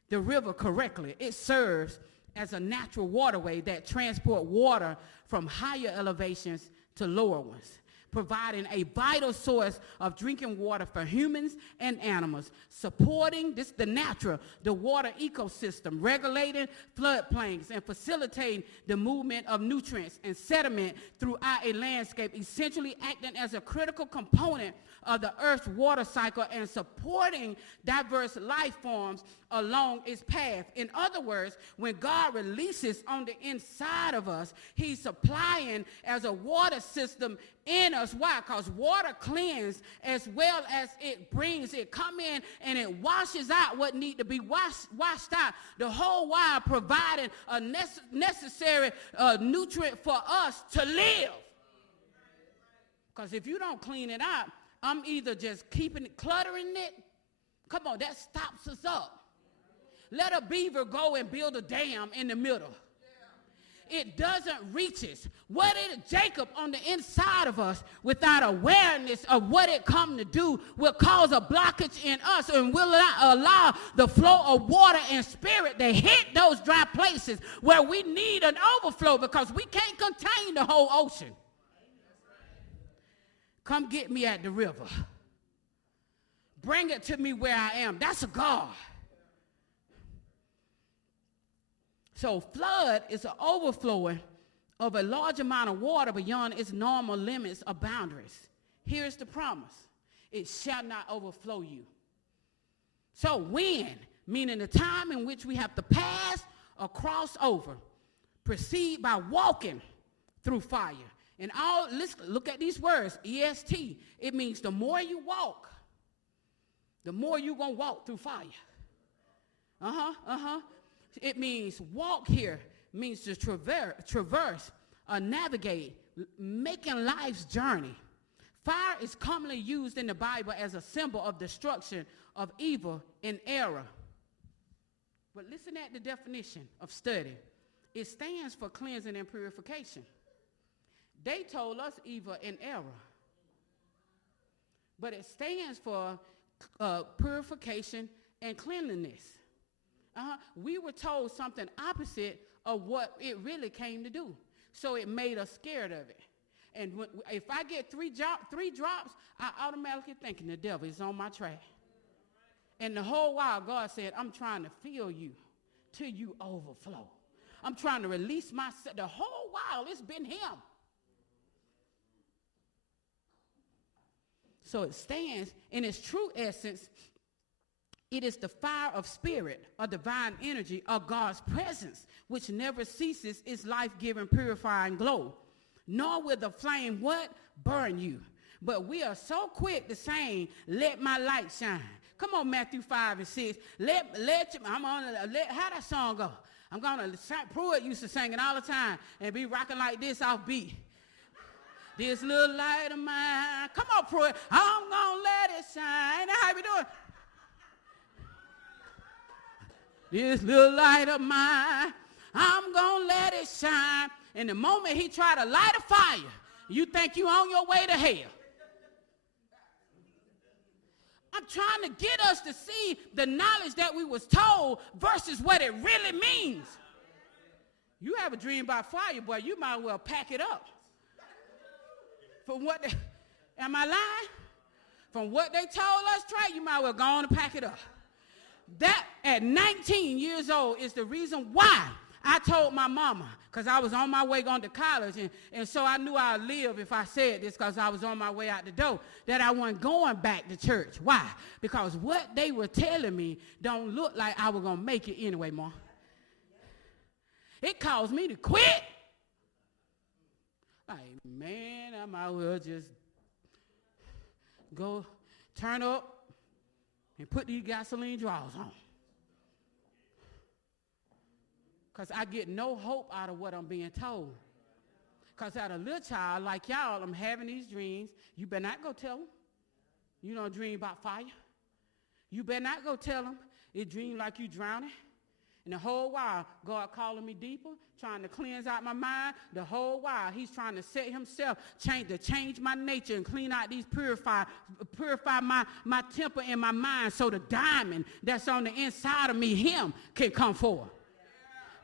the river correctly, it serves as a natural waterway that transport water from higher elevations to lower ones, providing a vital source of drinking water for humans and animals, supporting the water ecosystem, regulating floodplains, and facilitating the movement of nutrients and sediment throughout a landscape, essentially acting as a critical component of the Earth's water cycle and supporting diverse life forms along its path. In other words, when God releases on the inside of us, he's supplying as a water system in us. Why? Because water cleans as well as it come in and it washes out what need to be washed out. The whole while providing a necessary nutrient for us to live. Because if you don't clean it out, I'm either just cluttering it. Come on, that stops us up. Let a beaver go and build a dam in the middle. It doesn't reach us. What is Jacob on the inside of us without awareness of what it come to do will cause a blockage in us and will not allow the flow of water and spirit to hit those dry places where we need an overflow because we can't contain the whole ocean. Come get me at the river. Bring it to me where I am. That's a God. So flood is an overflowing of a large amount of water beyond its normal limits or boundaries. Here's the promise. It shall not overflow you. So when, meaning the time in which we have to pass or cross over, proceed by walking through fire. And look at these words, EST. It means the more you walk, the more you're going to walk through fire. It means walk here, means to traverse or navigate, making life's journey. Fire is commonly used in the Bible as a symbol of destruction, of evil, and error. But listen at the definition of study. It stands for cleansing and purification. They told us evil and error. But it stands for purification and cleanliness. We were told something opposite of what it really came to do. So it made us scared of it. And if I get three drops, I automatically thinking the devil is on my track. And the whole while, God said, I'm trying to fill you till you overflow. I'm trying to release myself. The whole while, it's been him. So it stands in its true essence. It is the fire of spirit, or divine energy, or God's presence, which never ceases its life-giving, purifying glow. Nor will the flame what? Burn you. But we are so quick to saying, let my light shine. Come on, Matthew 5 and 6. How that song go? I'm going to, Pruitt used to sing it all the time and be rocking like this off beat. This little light of mine. Come on, Pruitt. I'm going to let it shine. That's how we doing. This little light of mine, I'm going to let it shine. And the moment he tried to light a fire, you think you on your way to hell. I'm trying to get us to see the knowledge that we was told versus what it really means. You have a dream about fire, boy, you might well pack it up. From what am I lying? From what they told us, Trey, you might well go on and pack it up. That at 19 years old is the reason why I told my mama, because I was on my way going to college, and so I knew I'd live if I said this because I was on my way out the door, that I wasn't going back to church. Why? Because what they were telling me don't look like I was going to make it anyway, Mom. It caused me to quit. Like, man, I might well just go turn up and put these gasoline drawers on. Because I get no hope out of what I'm being told. Because as a little child like y'all, I'm having these dreams. You better not go tell them. You don't dream about fire. You better not go tell them. It dream like you drowning. And the whole while, God calling me deeper, trying to cleanse out my mind. The whole while, he's trying to set himself, change my nature and clean out these, purify my temper and my mind so the diamond that's on the inside of me, him, can come forth.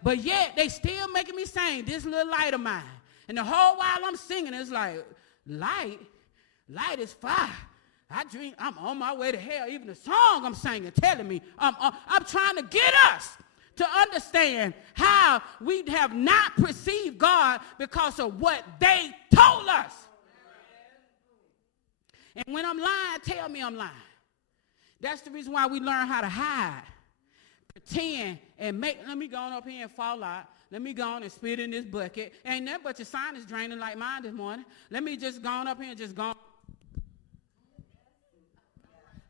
But yet, they still making me sing this little light of mine. And the whole while I'm singing, it's like, light is fire. I dream, I'm on my way to hell. Even the song I'm singing telling me, I'm trying to get us to understand how we have not perceived God because of what they told us. And when I'm lying, tell me I'm lying. That's the reason why we learn how to hide, pretend, and let me go on up here and fall out. Let me go on and spit in this bucket. Ain't nothing but your sinus draining like mine this morning. Let me just go on up here and just go on.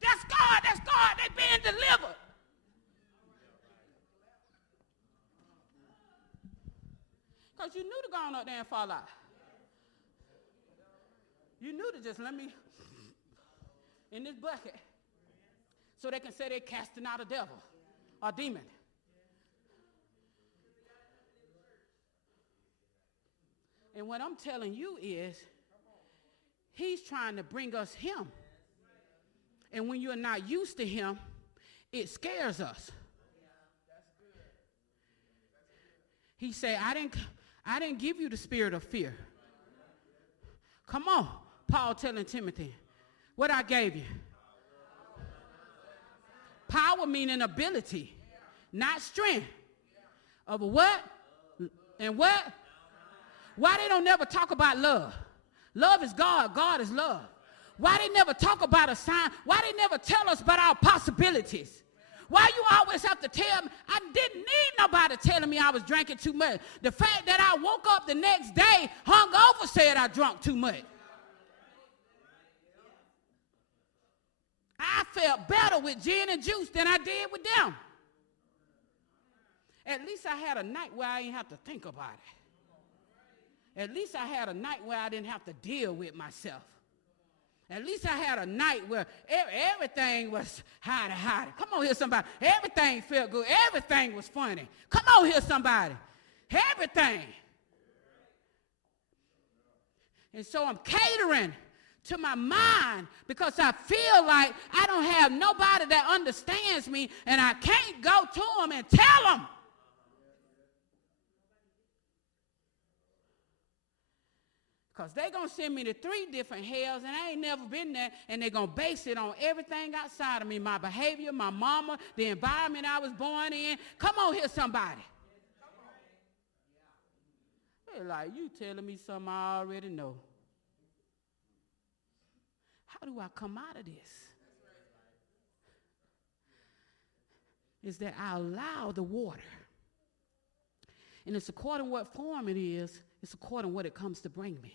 That's God. They're being delivered. Because you knew to go on up there and fall out. You knew to just let me in this bucket so they can say they're casting out a devil or demon. And what I'm telling you is he's trying to bring us him. And when you're not used to him, it scares us. He said, I didn't give you the spirit of fear. Come on, Paul telling Timothy, what I gave you. Power meaning ability, not strength. Of what? And what? Why they don't never talk about love? Love is God. God is love. Why they never talk about a sign? Why they never tell us about our possibilities? Why you always have to tell me? I didn't need nobody telling me I was drinking too much. The fact that I woke up the next day hungover said I drunk too much. I felt better with gin and juice than I did with them. At least I had a night where I didn't have to think about it. At least I had a night where I didn't have to deal with myself. At least I had a night where everything was hidey. Come on here, somebody. Everything felt good. Everything was funny. Come on here, somebody. Everything. And so I'm catering to my mind because I feel like I don't have nobody that understands me, and I can't go to them and tell them. Because they're going to send me to 3 different hells, and I ain't never been there, and they're going to base it on everything outside of me, my behavior, my mama, the environment I was born in. Come on here, somebody. They're like, you telling me something I already know. How do I come out of this? Is that I allow the water. And it's according to what form it is, it's according to what it comes to bring me.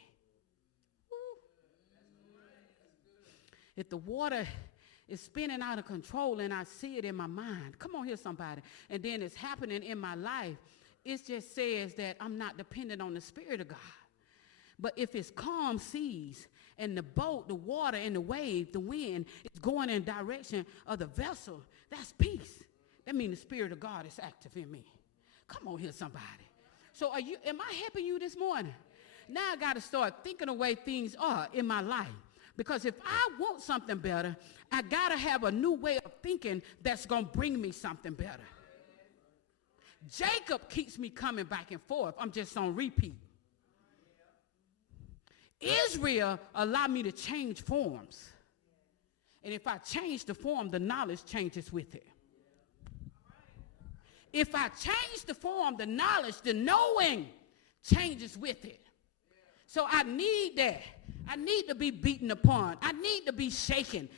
If the water is spinning out of control and I see it in my mind, come on here, somebody, and then it's happening in my life, it just says that I'm not dependent on the Spirit of God. But if it's calm seas and the boat, the water, and the wave, the wind is going in the direction of the vessel, that's peace. That means the Spirit of God is active in me. Come on here, somebody. So am I helping you this morning? Now I got to start thinking the way things are in my life. Because if I want something better, I got to have a new way of thinking that's going to bring me something better. Jacob keeps me coming back and forth. I'm just on repeat. Israel allowed me to change forms. And if I change the form, the knowledge changes with it. If I change the form, the knowledge, the knowing changes with it. So I need that. I need to be beaten upon. I need to be shaken.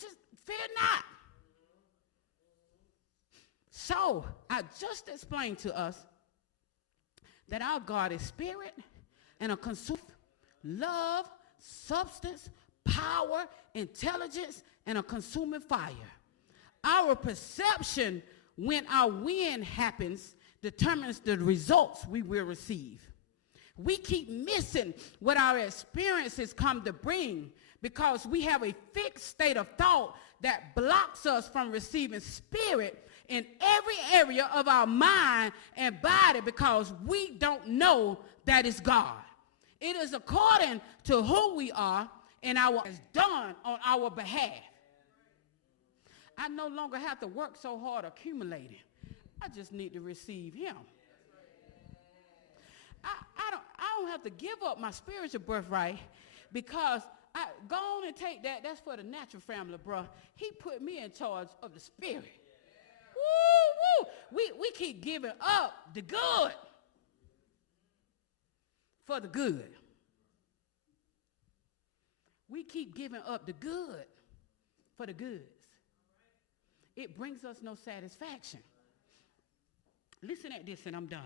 Just fear not. So I just explained to us that our God is spirit and a consuming love, substance, power, intelligence, and a consuming fire. Our perception when our win happens determines the results we will receive. We keep missing what our experiences come to bring because we have a fixed state of thought that blocks us from receiving spirit in every area of our mind and body because we don't know that it's God. It is according to who we are and our is done on our behalf. I no longer have to work so hard accumulating. I just need to receive him. I don't have to give up my spiritual birthright because I go on and take that. That's for the natural family, bro. He put me in charge of the spirit. Woo, woo. We keep giving up the good for the good. We keep giving up the good for the goods. It brings us no satisfaction. Listen at this and I'm done.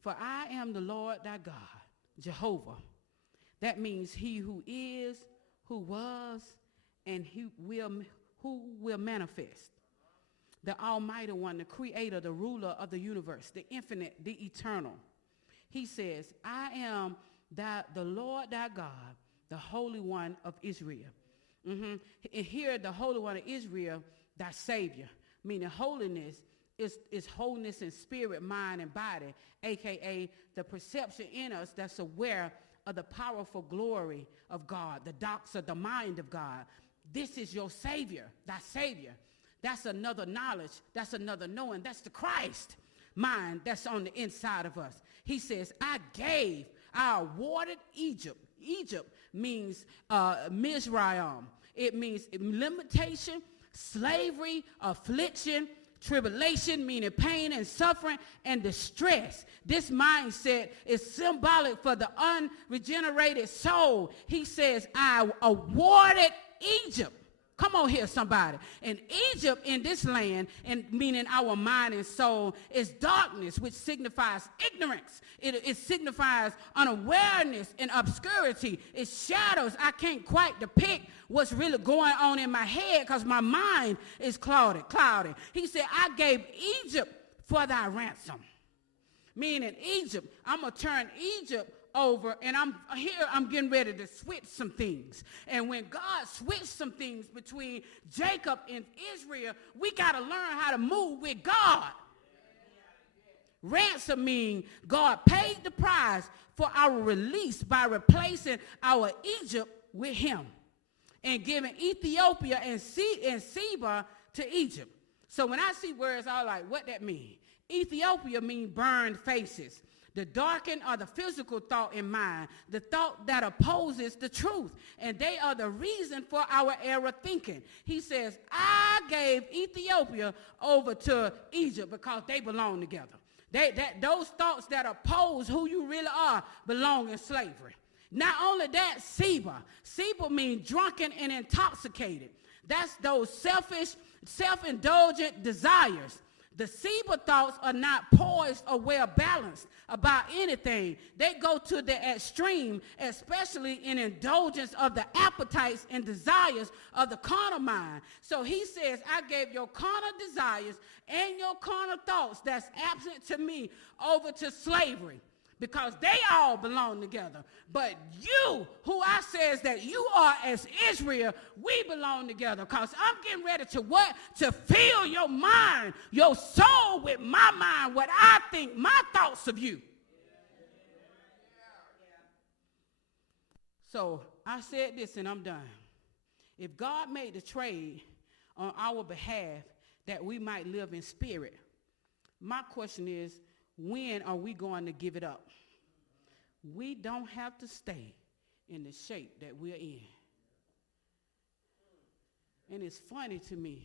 For I am the Lord thy God, Jehovah. That means he who is, who was, and who will manifest. The Almighty One, the Creator, the ruler of the universe, the infinite, the eternal. He says, I am the Lord thy God, the Holy One of Israel. And here, the Holy One of Israel, thy Savior, meaning holiness is wholeness in spirit, mind, and body, a.k.a. the perception in us that's aware of the powerful glory of God, the docks of the mind of God. This is your Savior, thy Savior. That's another knowledge. That's another knowing. That's the Christ mind that's on the inside of us. He says, I awarded Egypt. Egypt means Mizraim. It means limitation, slavery, affliction, tribulation, meaning pain and suffering and distress. This mindset is symbolic for the unregenerated soul. He says, I awarded Egypt. Come on here, somebody. And Egypt in this land, and meaning our mind and soul, is darkness, which signifies ignorance. It signifies unawareness and obscurity. It's shadows. I can't quite depict what's really going on in my head because my mind is cloudy. He said, I gave Egypt for thy ransom. Meaning Egypt, I'm going to turn Egypt over, and I'm getting ready to switch some things. And when God switched some things between Jacob and Israel, we got to learn how to move with God. Ransom means God paid the price for our release by replacing our Egypt with him and giving Ethiopia and Seba to Egypt. So when I see words, I'm like, what that mean? Ethiopia means burned faces. The darkened are the physical thought in mind, the thought that opposes the truth. And they are the reason for our error thinking. He says, I gave Ethiopia over to Egypt because they belong together. Those thoughts that oppose who you really are belong in slavery. Not only that, Seba means drunken and intoxicated. That's those selfish, self-indulgent desires. The Seba thoughts are not poised or well balanced about anything. They go to the extreme, especially in indulgence of the appetites and desires of the carnal mind. So he says, I gave your carnal desires and your carnal thoughts that's absent to me over to slavery, because they all belong together. But you, who I says that you are as Israel, we belong together, because I'm getting ready to what? To fill your mind, your soul with my mind, what I think, my thoughts of you. So I said this and I'm done. If God made the trade on our behalf that we might live in spirit, my question is, when are we going to give it up? We don't have to stay in the shape that we're in. And it's funny to me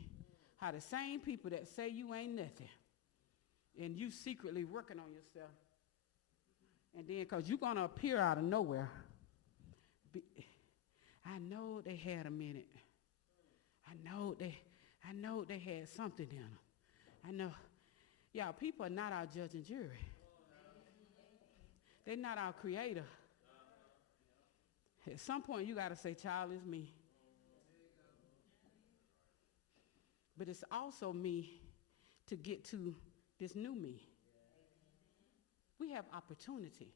how the same people that say you ain't nothing and you secretly working on yourself, and then because you're going to appear out of nowhere, I know they had a minute. I know they had something in them. I know. Y'all, people are not our judge and jury. They're not our creator. At some point, you got to say, child, is me. But it's also me to get to this new me. We have opportunity.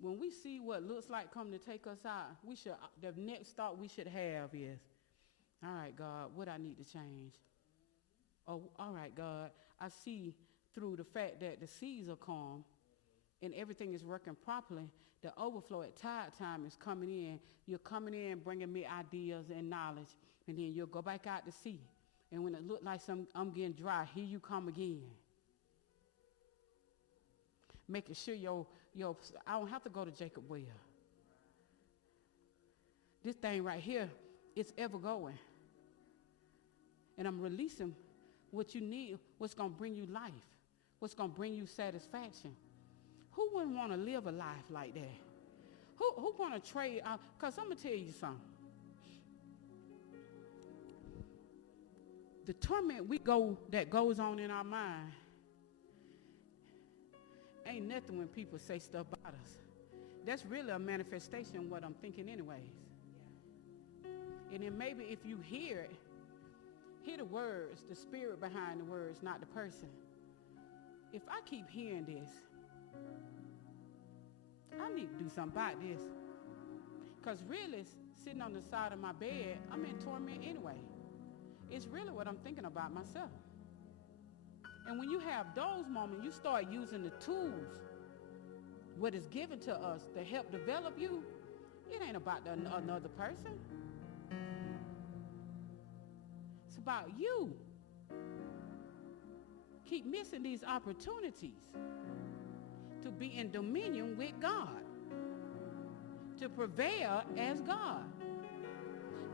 When we see what looks like coming to take us out, the next thought we should have is, all right, God, what I need to change? Oh, all right, God, I see through the fact that the seas are calm and everything is working properly, the overflow at tide time is coming in. You're coming in, bringing me ideas and knowledge, and then you'll go back out to sea. And when it looked like I'm getting dry, here you come again. Making sure I don't have to go to Jacob well. This thing right here, it's ever going. And I'm releasing what you need, what's going to bring you life, what's going to bring you satisfaction. Who wouldn't want to live a life like that? Who want to trade out? Because I'm going to tell you something. The torment that goes on in our mind ain't nothing when people say stuff about us. That's really a manifestation of what I'm thinking anyways. And then maybe if you hear the words, the spirit behind the words, not the person. If I keep hearing this, I need to do something about this. Because really, sitting on the side of my bed, I'm in torment anyway. It's really what I'm thinking about myself. And when you have those moments, you start using the tools, what is given to us to help develop you. It ain't about another person. It's about you. Keep missing these opportunities to be in dominion with God, to prevail as God,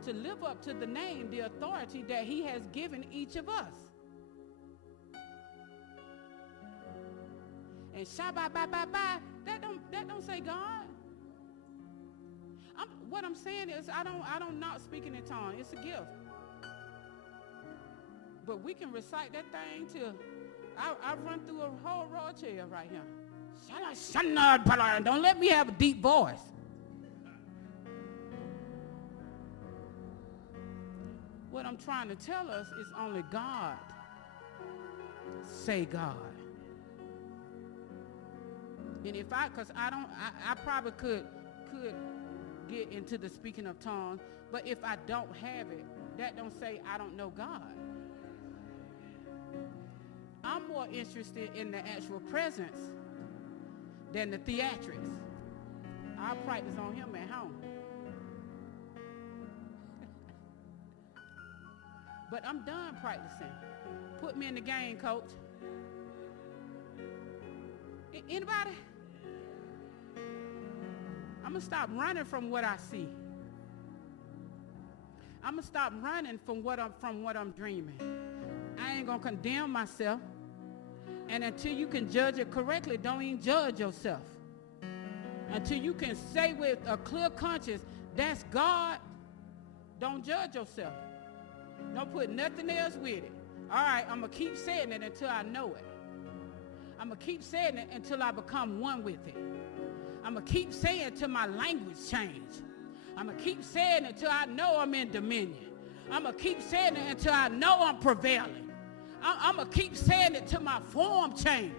to live up to the name, the authority that he has given each of us. And shabba-ba-ba-ba, that don't say God. What I'm saying is I don't not speaking in tongues. It's a gift. But we can recite that thing till I run through a whole row of chairs right here. Don't let me have a deep voice. What I'm trying to tell us is only God say God. And if because I probably could get into the speaking of tongues, but if I don't have it, that don't say I don't know God. I'm more interested in the actual presence than the theatrics. I'll practice on him at home. But I'm done practicing. Put me in the game, coach. Anybody? I'm going to stop running from what I see. I'm going to stop running from what I'm dreaming. I ain't going to condemn myself. And until you can judge it correctly, don't even judge yourself. Until you can say with a clear conscience, that's God, don't judge yourself. Don't put nothing else with it. All right, I'm going to keep saying it until I know it. I'm going to keep saying it until I become one with it. I'm going to keep saying it till my language change. I'm going to keep saying it until I know I'm in dominion. I'm going to keep saying it until I know I'm prevailing. I'm going to keep saying it till my form change.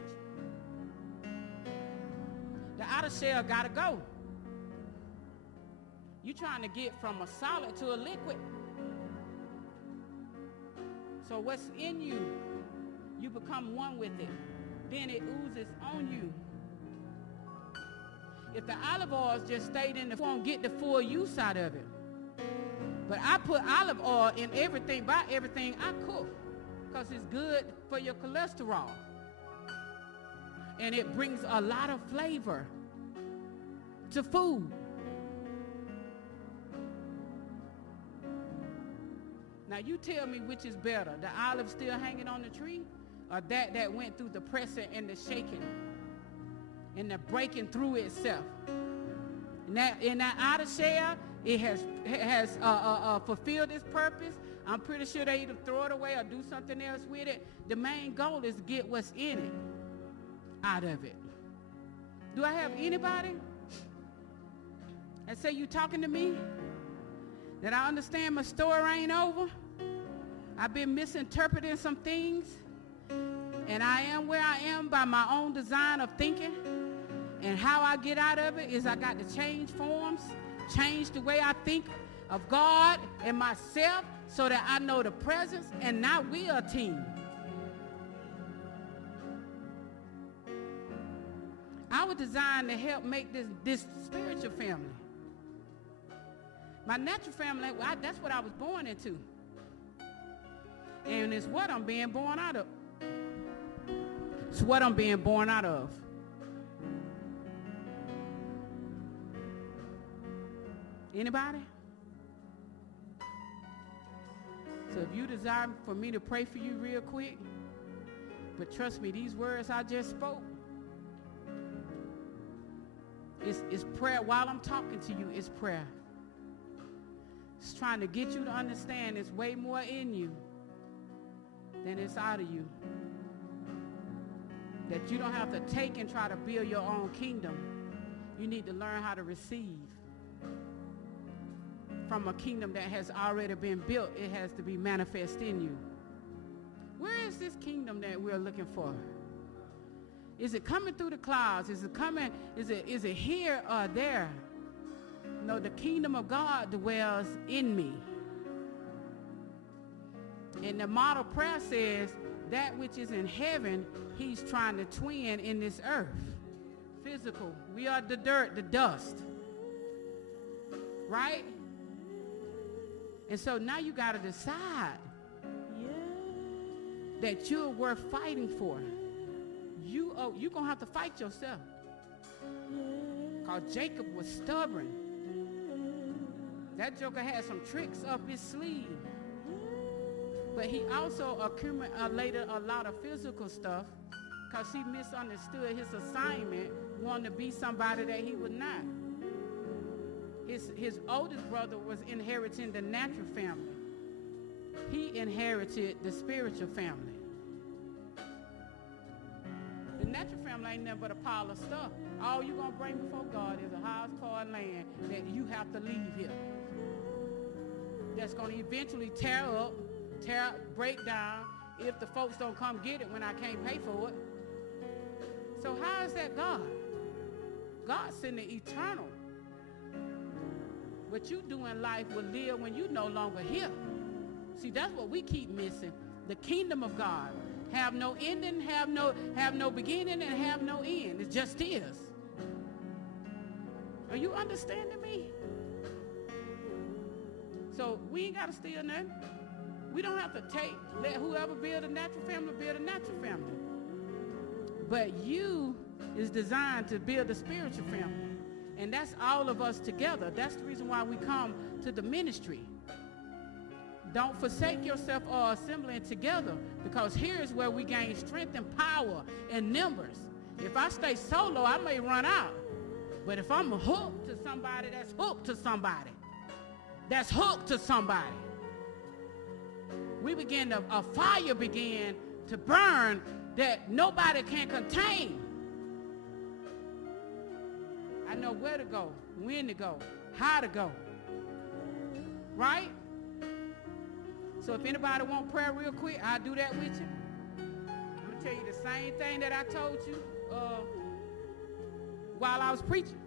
The outer shell got to go. You're trying to get from a solid to a liquid. So what's in you, you become one with it. Then it oozes on you. If the olive oil just stayed in the form, won't get the full use out of it. But I put olive oil in everything, by everything I cook, because it's good for your cholesterol. And it brings a lot of flavor to food. Now you tell me which is better, the olive still hanging on the tree, or that went through the pressing and the shaking and the breaking through itself. In that outer shell, it has fulfilled its purpose. I'm pretty sure they either throw it away or do something else with it. The main goal is to get what's in it out of it. Do I have anybody that say you talking to me? That I understand my story ain't over? I've been misinterpreting some things, and I am where I am by my own design of thinking. And how I get out of it is I got to change forms, change the way I think of God and myself so that I know the presence, and now we are a team. I was designed to help make this spiritual family. My natural family, that's what I was born into. And it's what I'm being born out of. It's what I'm being born out of. Anybody? So if you desire for me to pray for you real quick, but trust me, these words I just spoke, it's prayer. While I'm talking to you, it's prayer. It's trying to get you to understand there's way more in you than it's out of you. That you don't have to take and try to build your own kingdom. You need to learn how to receive from a kingdom that has already been built. It has to be manifest in you. Where is this kingdom that we're looking for? Is it coming through the clouds? Is it coming? Is it here or there? No, the kingdom of God dwells in me. And the model prayer says that which is in heaven, he's trying to twin in this earth. Physical. We are the dirt, the dust. Right? And so now you got to decide that you're worth fighting for. You're going to have to fight yourself. Because Jacob was stubborn. That joker had some tricks up his sleeve. But he also accumulated a lot of physical stuff because he misunderstood his assignment, wanting to be somebody that he was not. His oldest brother was inheriting the natural family. He inherited the spiritual family. The natural family ain't nothing but a pile of stuff. All you're going to bring before God is a house, car, and land that you have to leave here. That's going to eventually tear up, break down, if the folks don't come get it when I can't pay for it. So how is that God? God's in the eternal. What you do in life will live when you no longer here. See, that's what we keep missing. The kingdom of God have no ending, have no beginning, and have no end. It just is. Are you understanding me? So we ain't got to steal nothing. We don't have to let whoever build a natural family build a natural family. But you is designed to build a spiritual family. And that's all of us together. That's the reason why we come to the ministry. Don't forsake yourself or assembling together, because here is where we gain strength and power and numbers. If I stay solo, I may run out. But if I'm hooked to somebody that's hooked to somebody, that's hooked to somebody, a fire began to burn that nobody can contain. I know where to go, when to go, how to go. Right? So if anybody want prayer real quick, I'll do that with you. I'm going to tell you the same thing that I told you while I was preaching.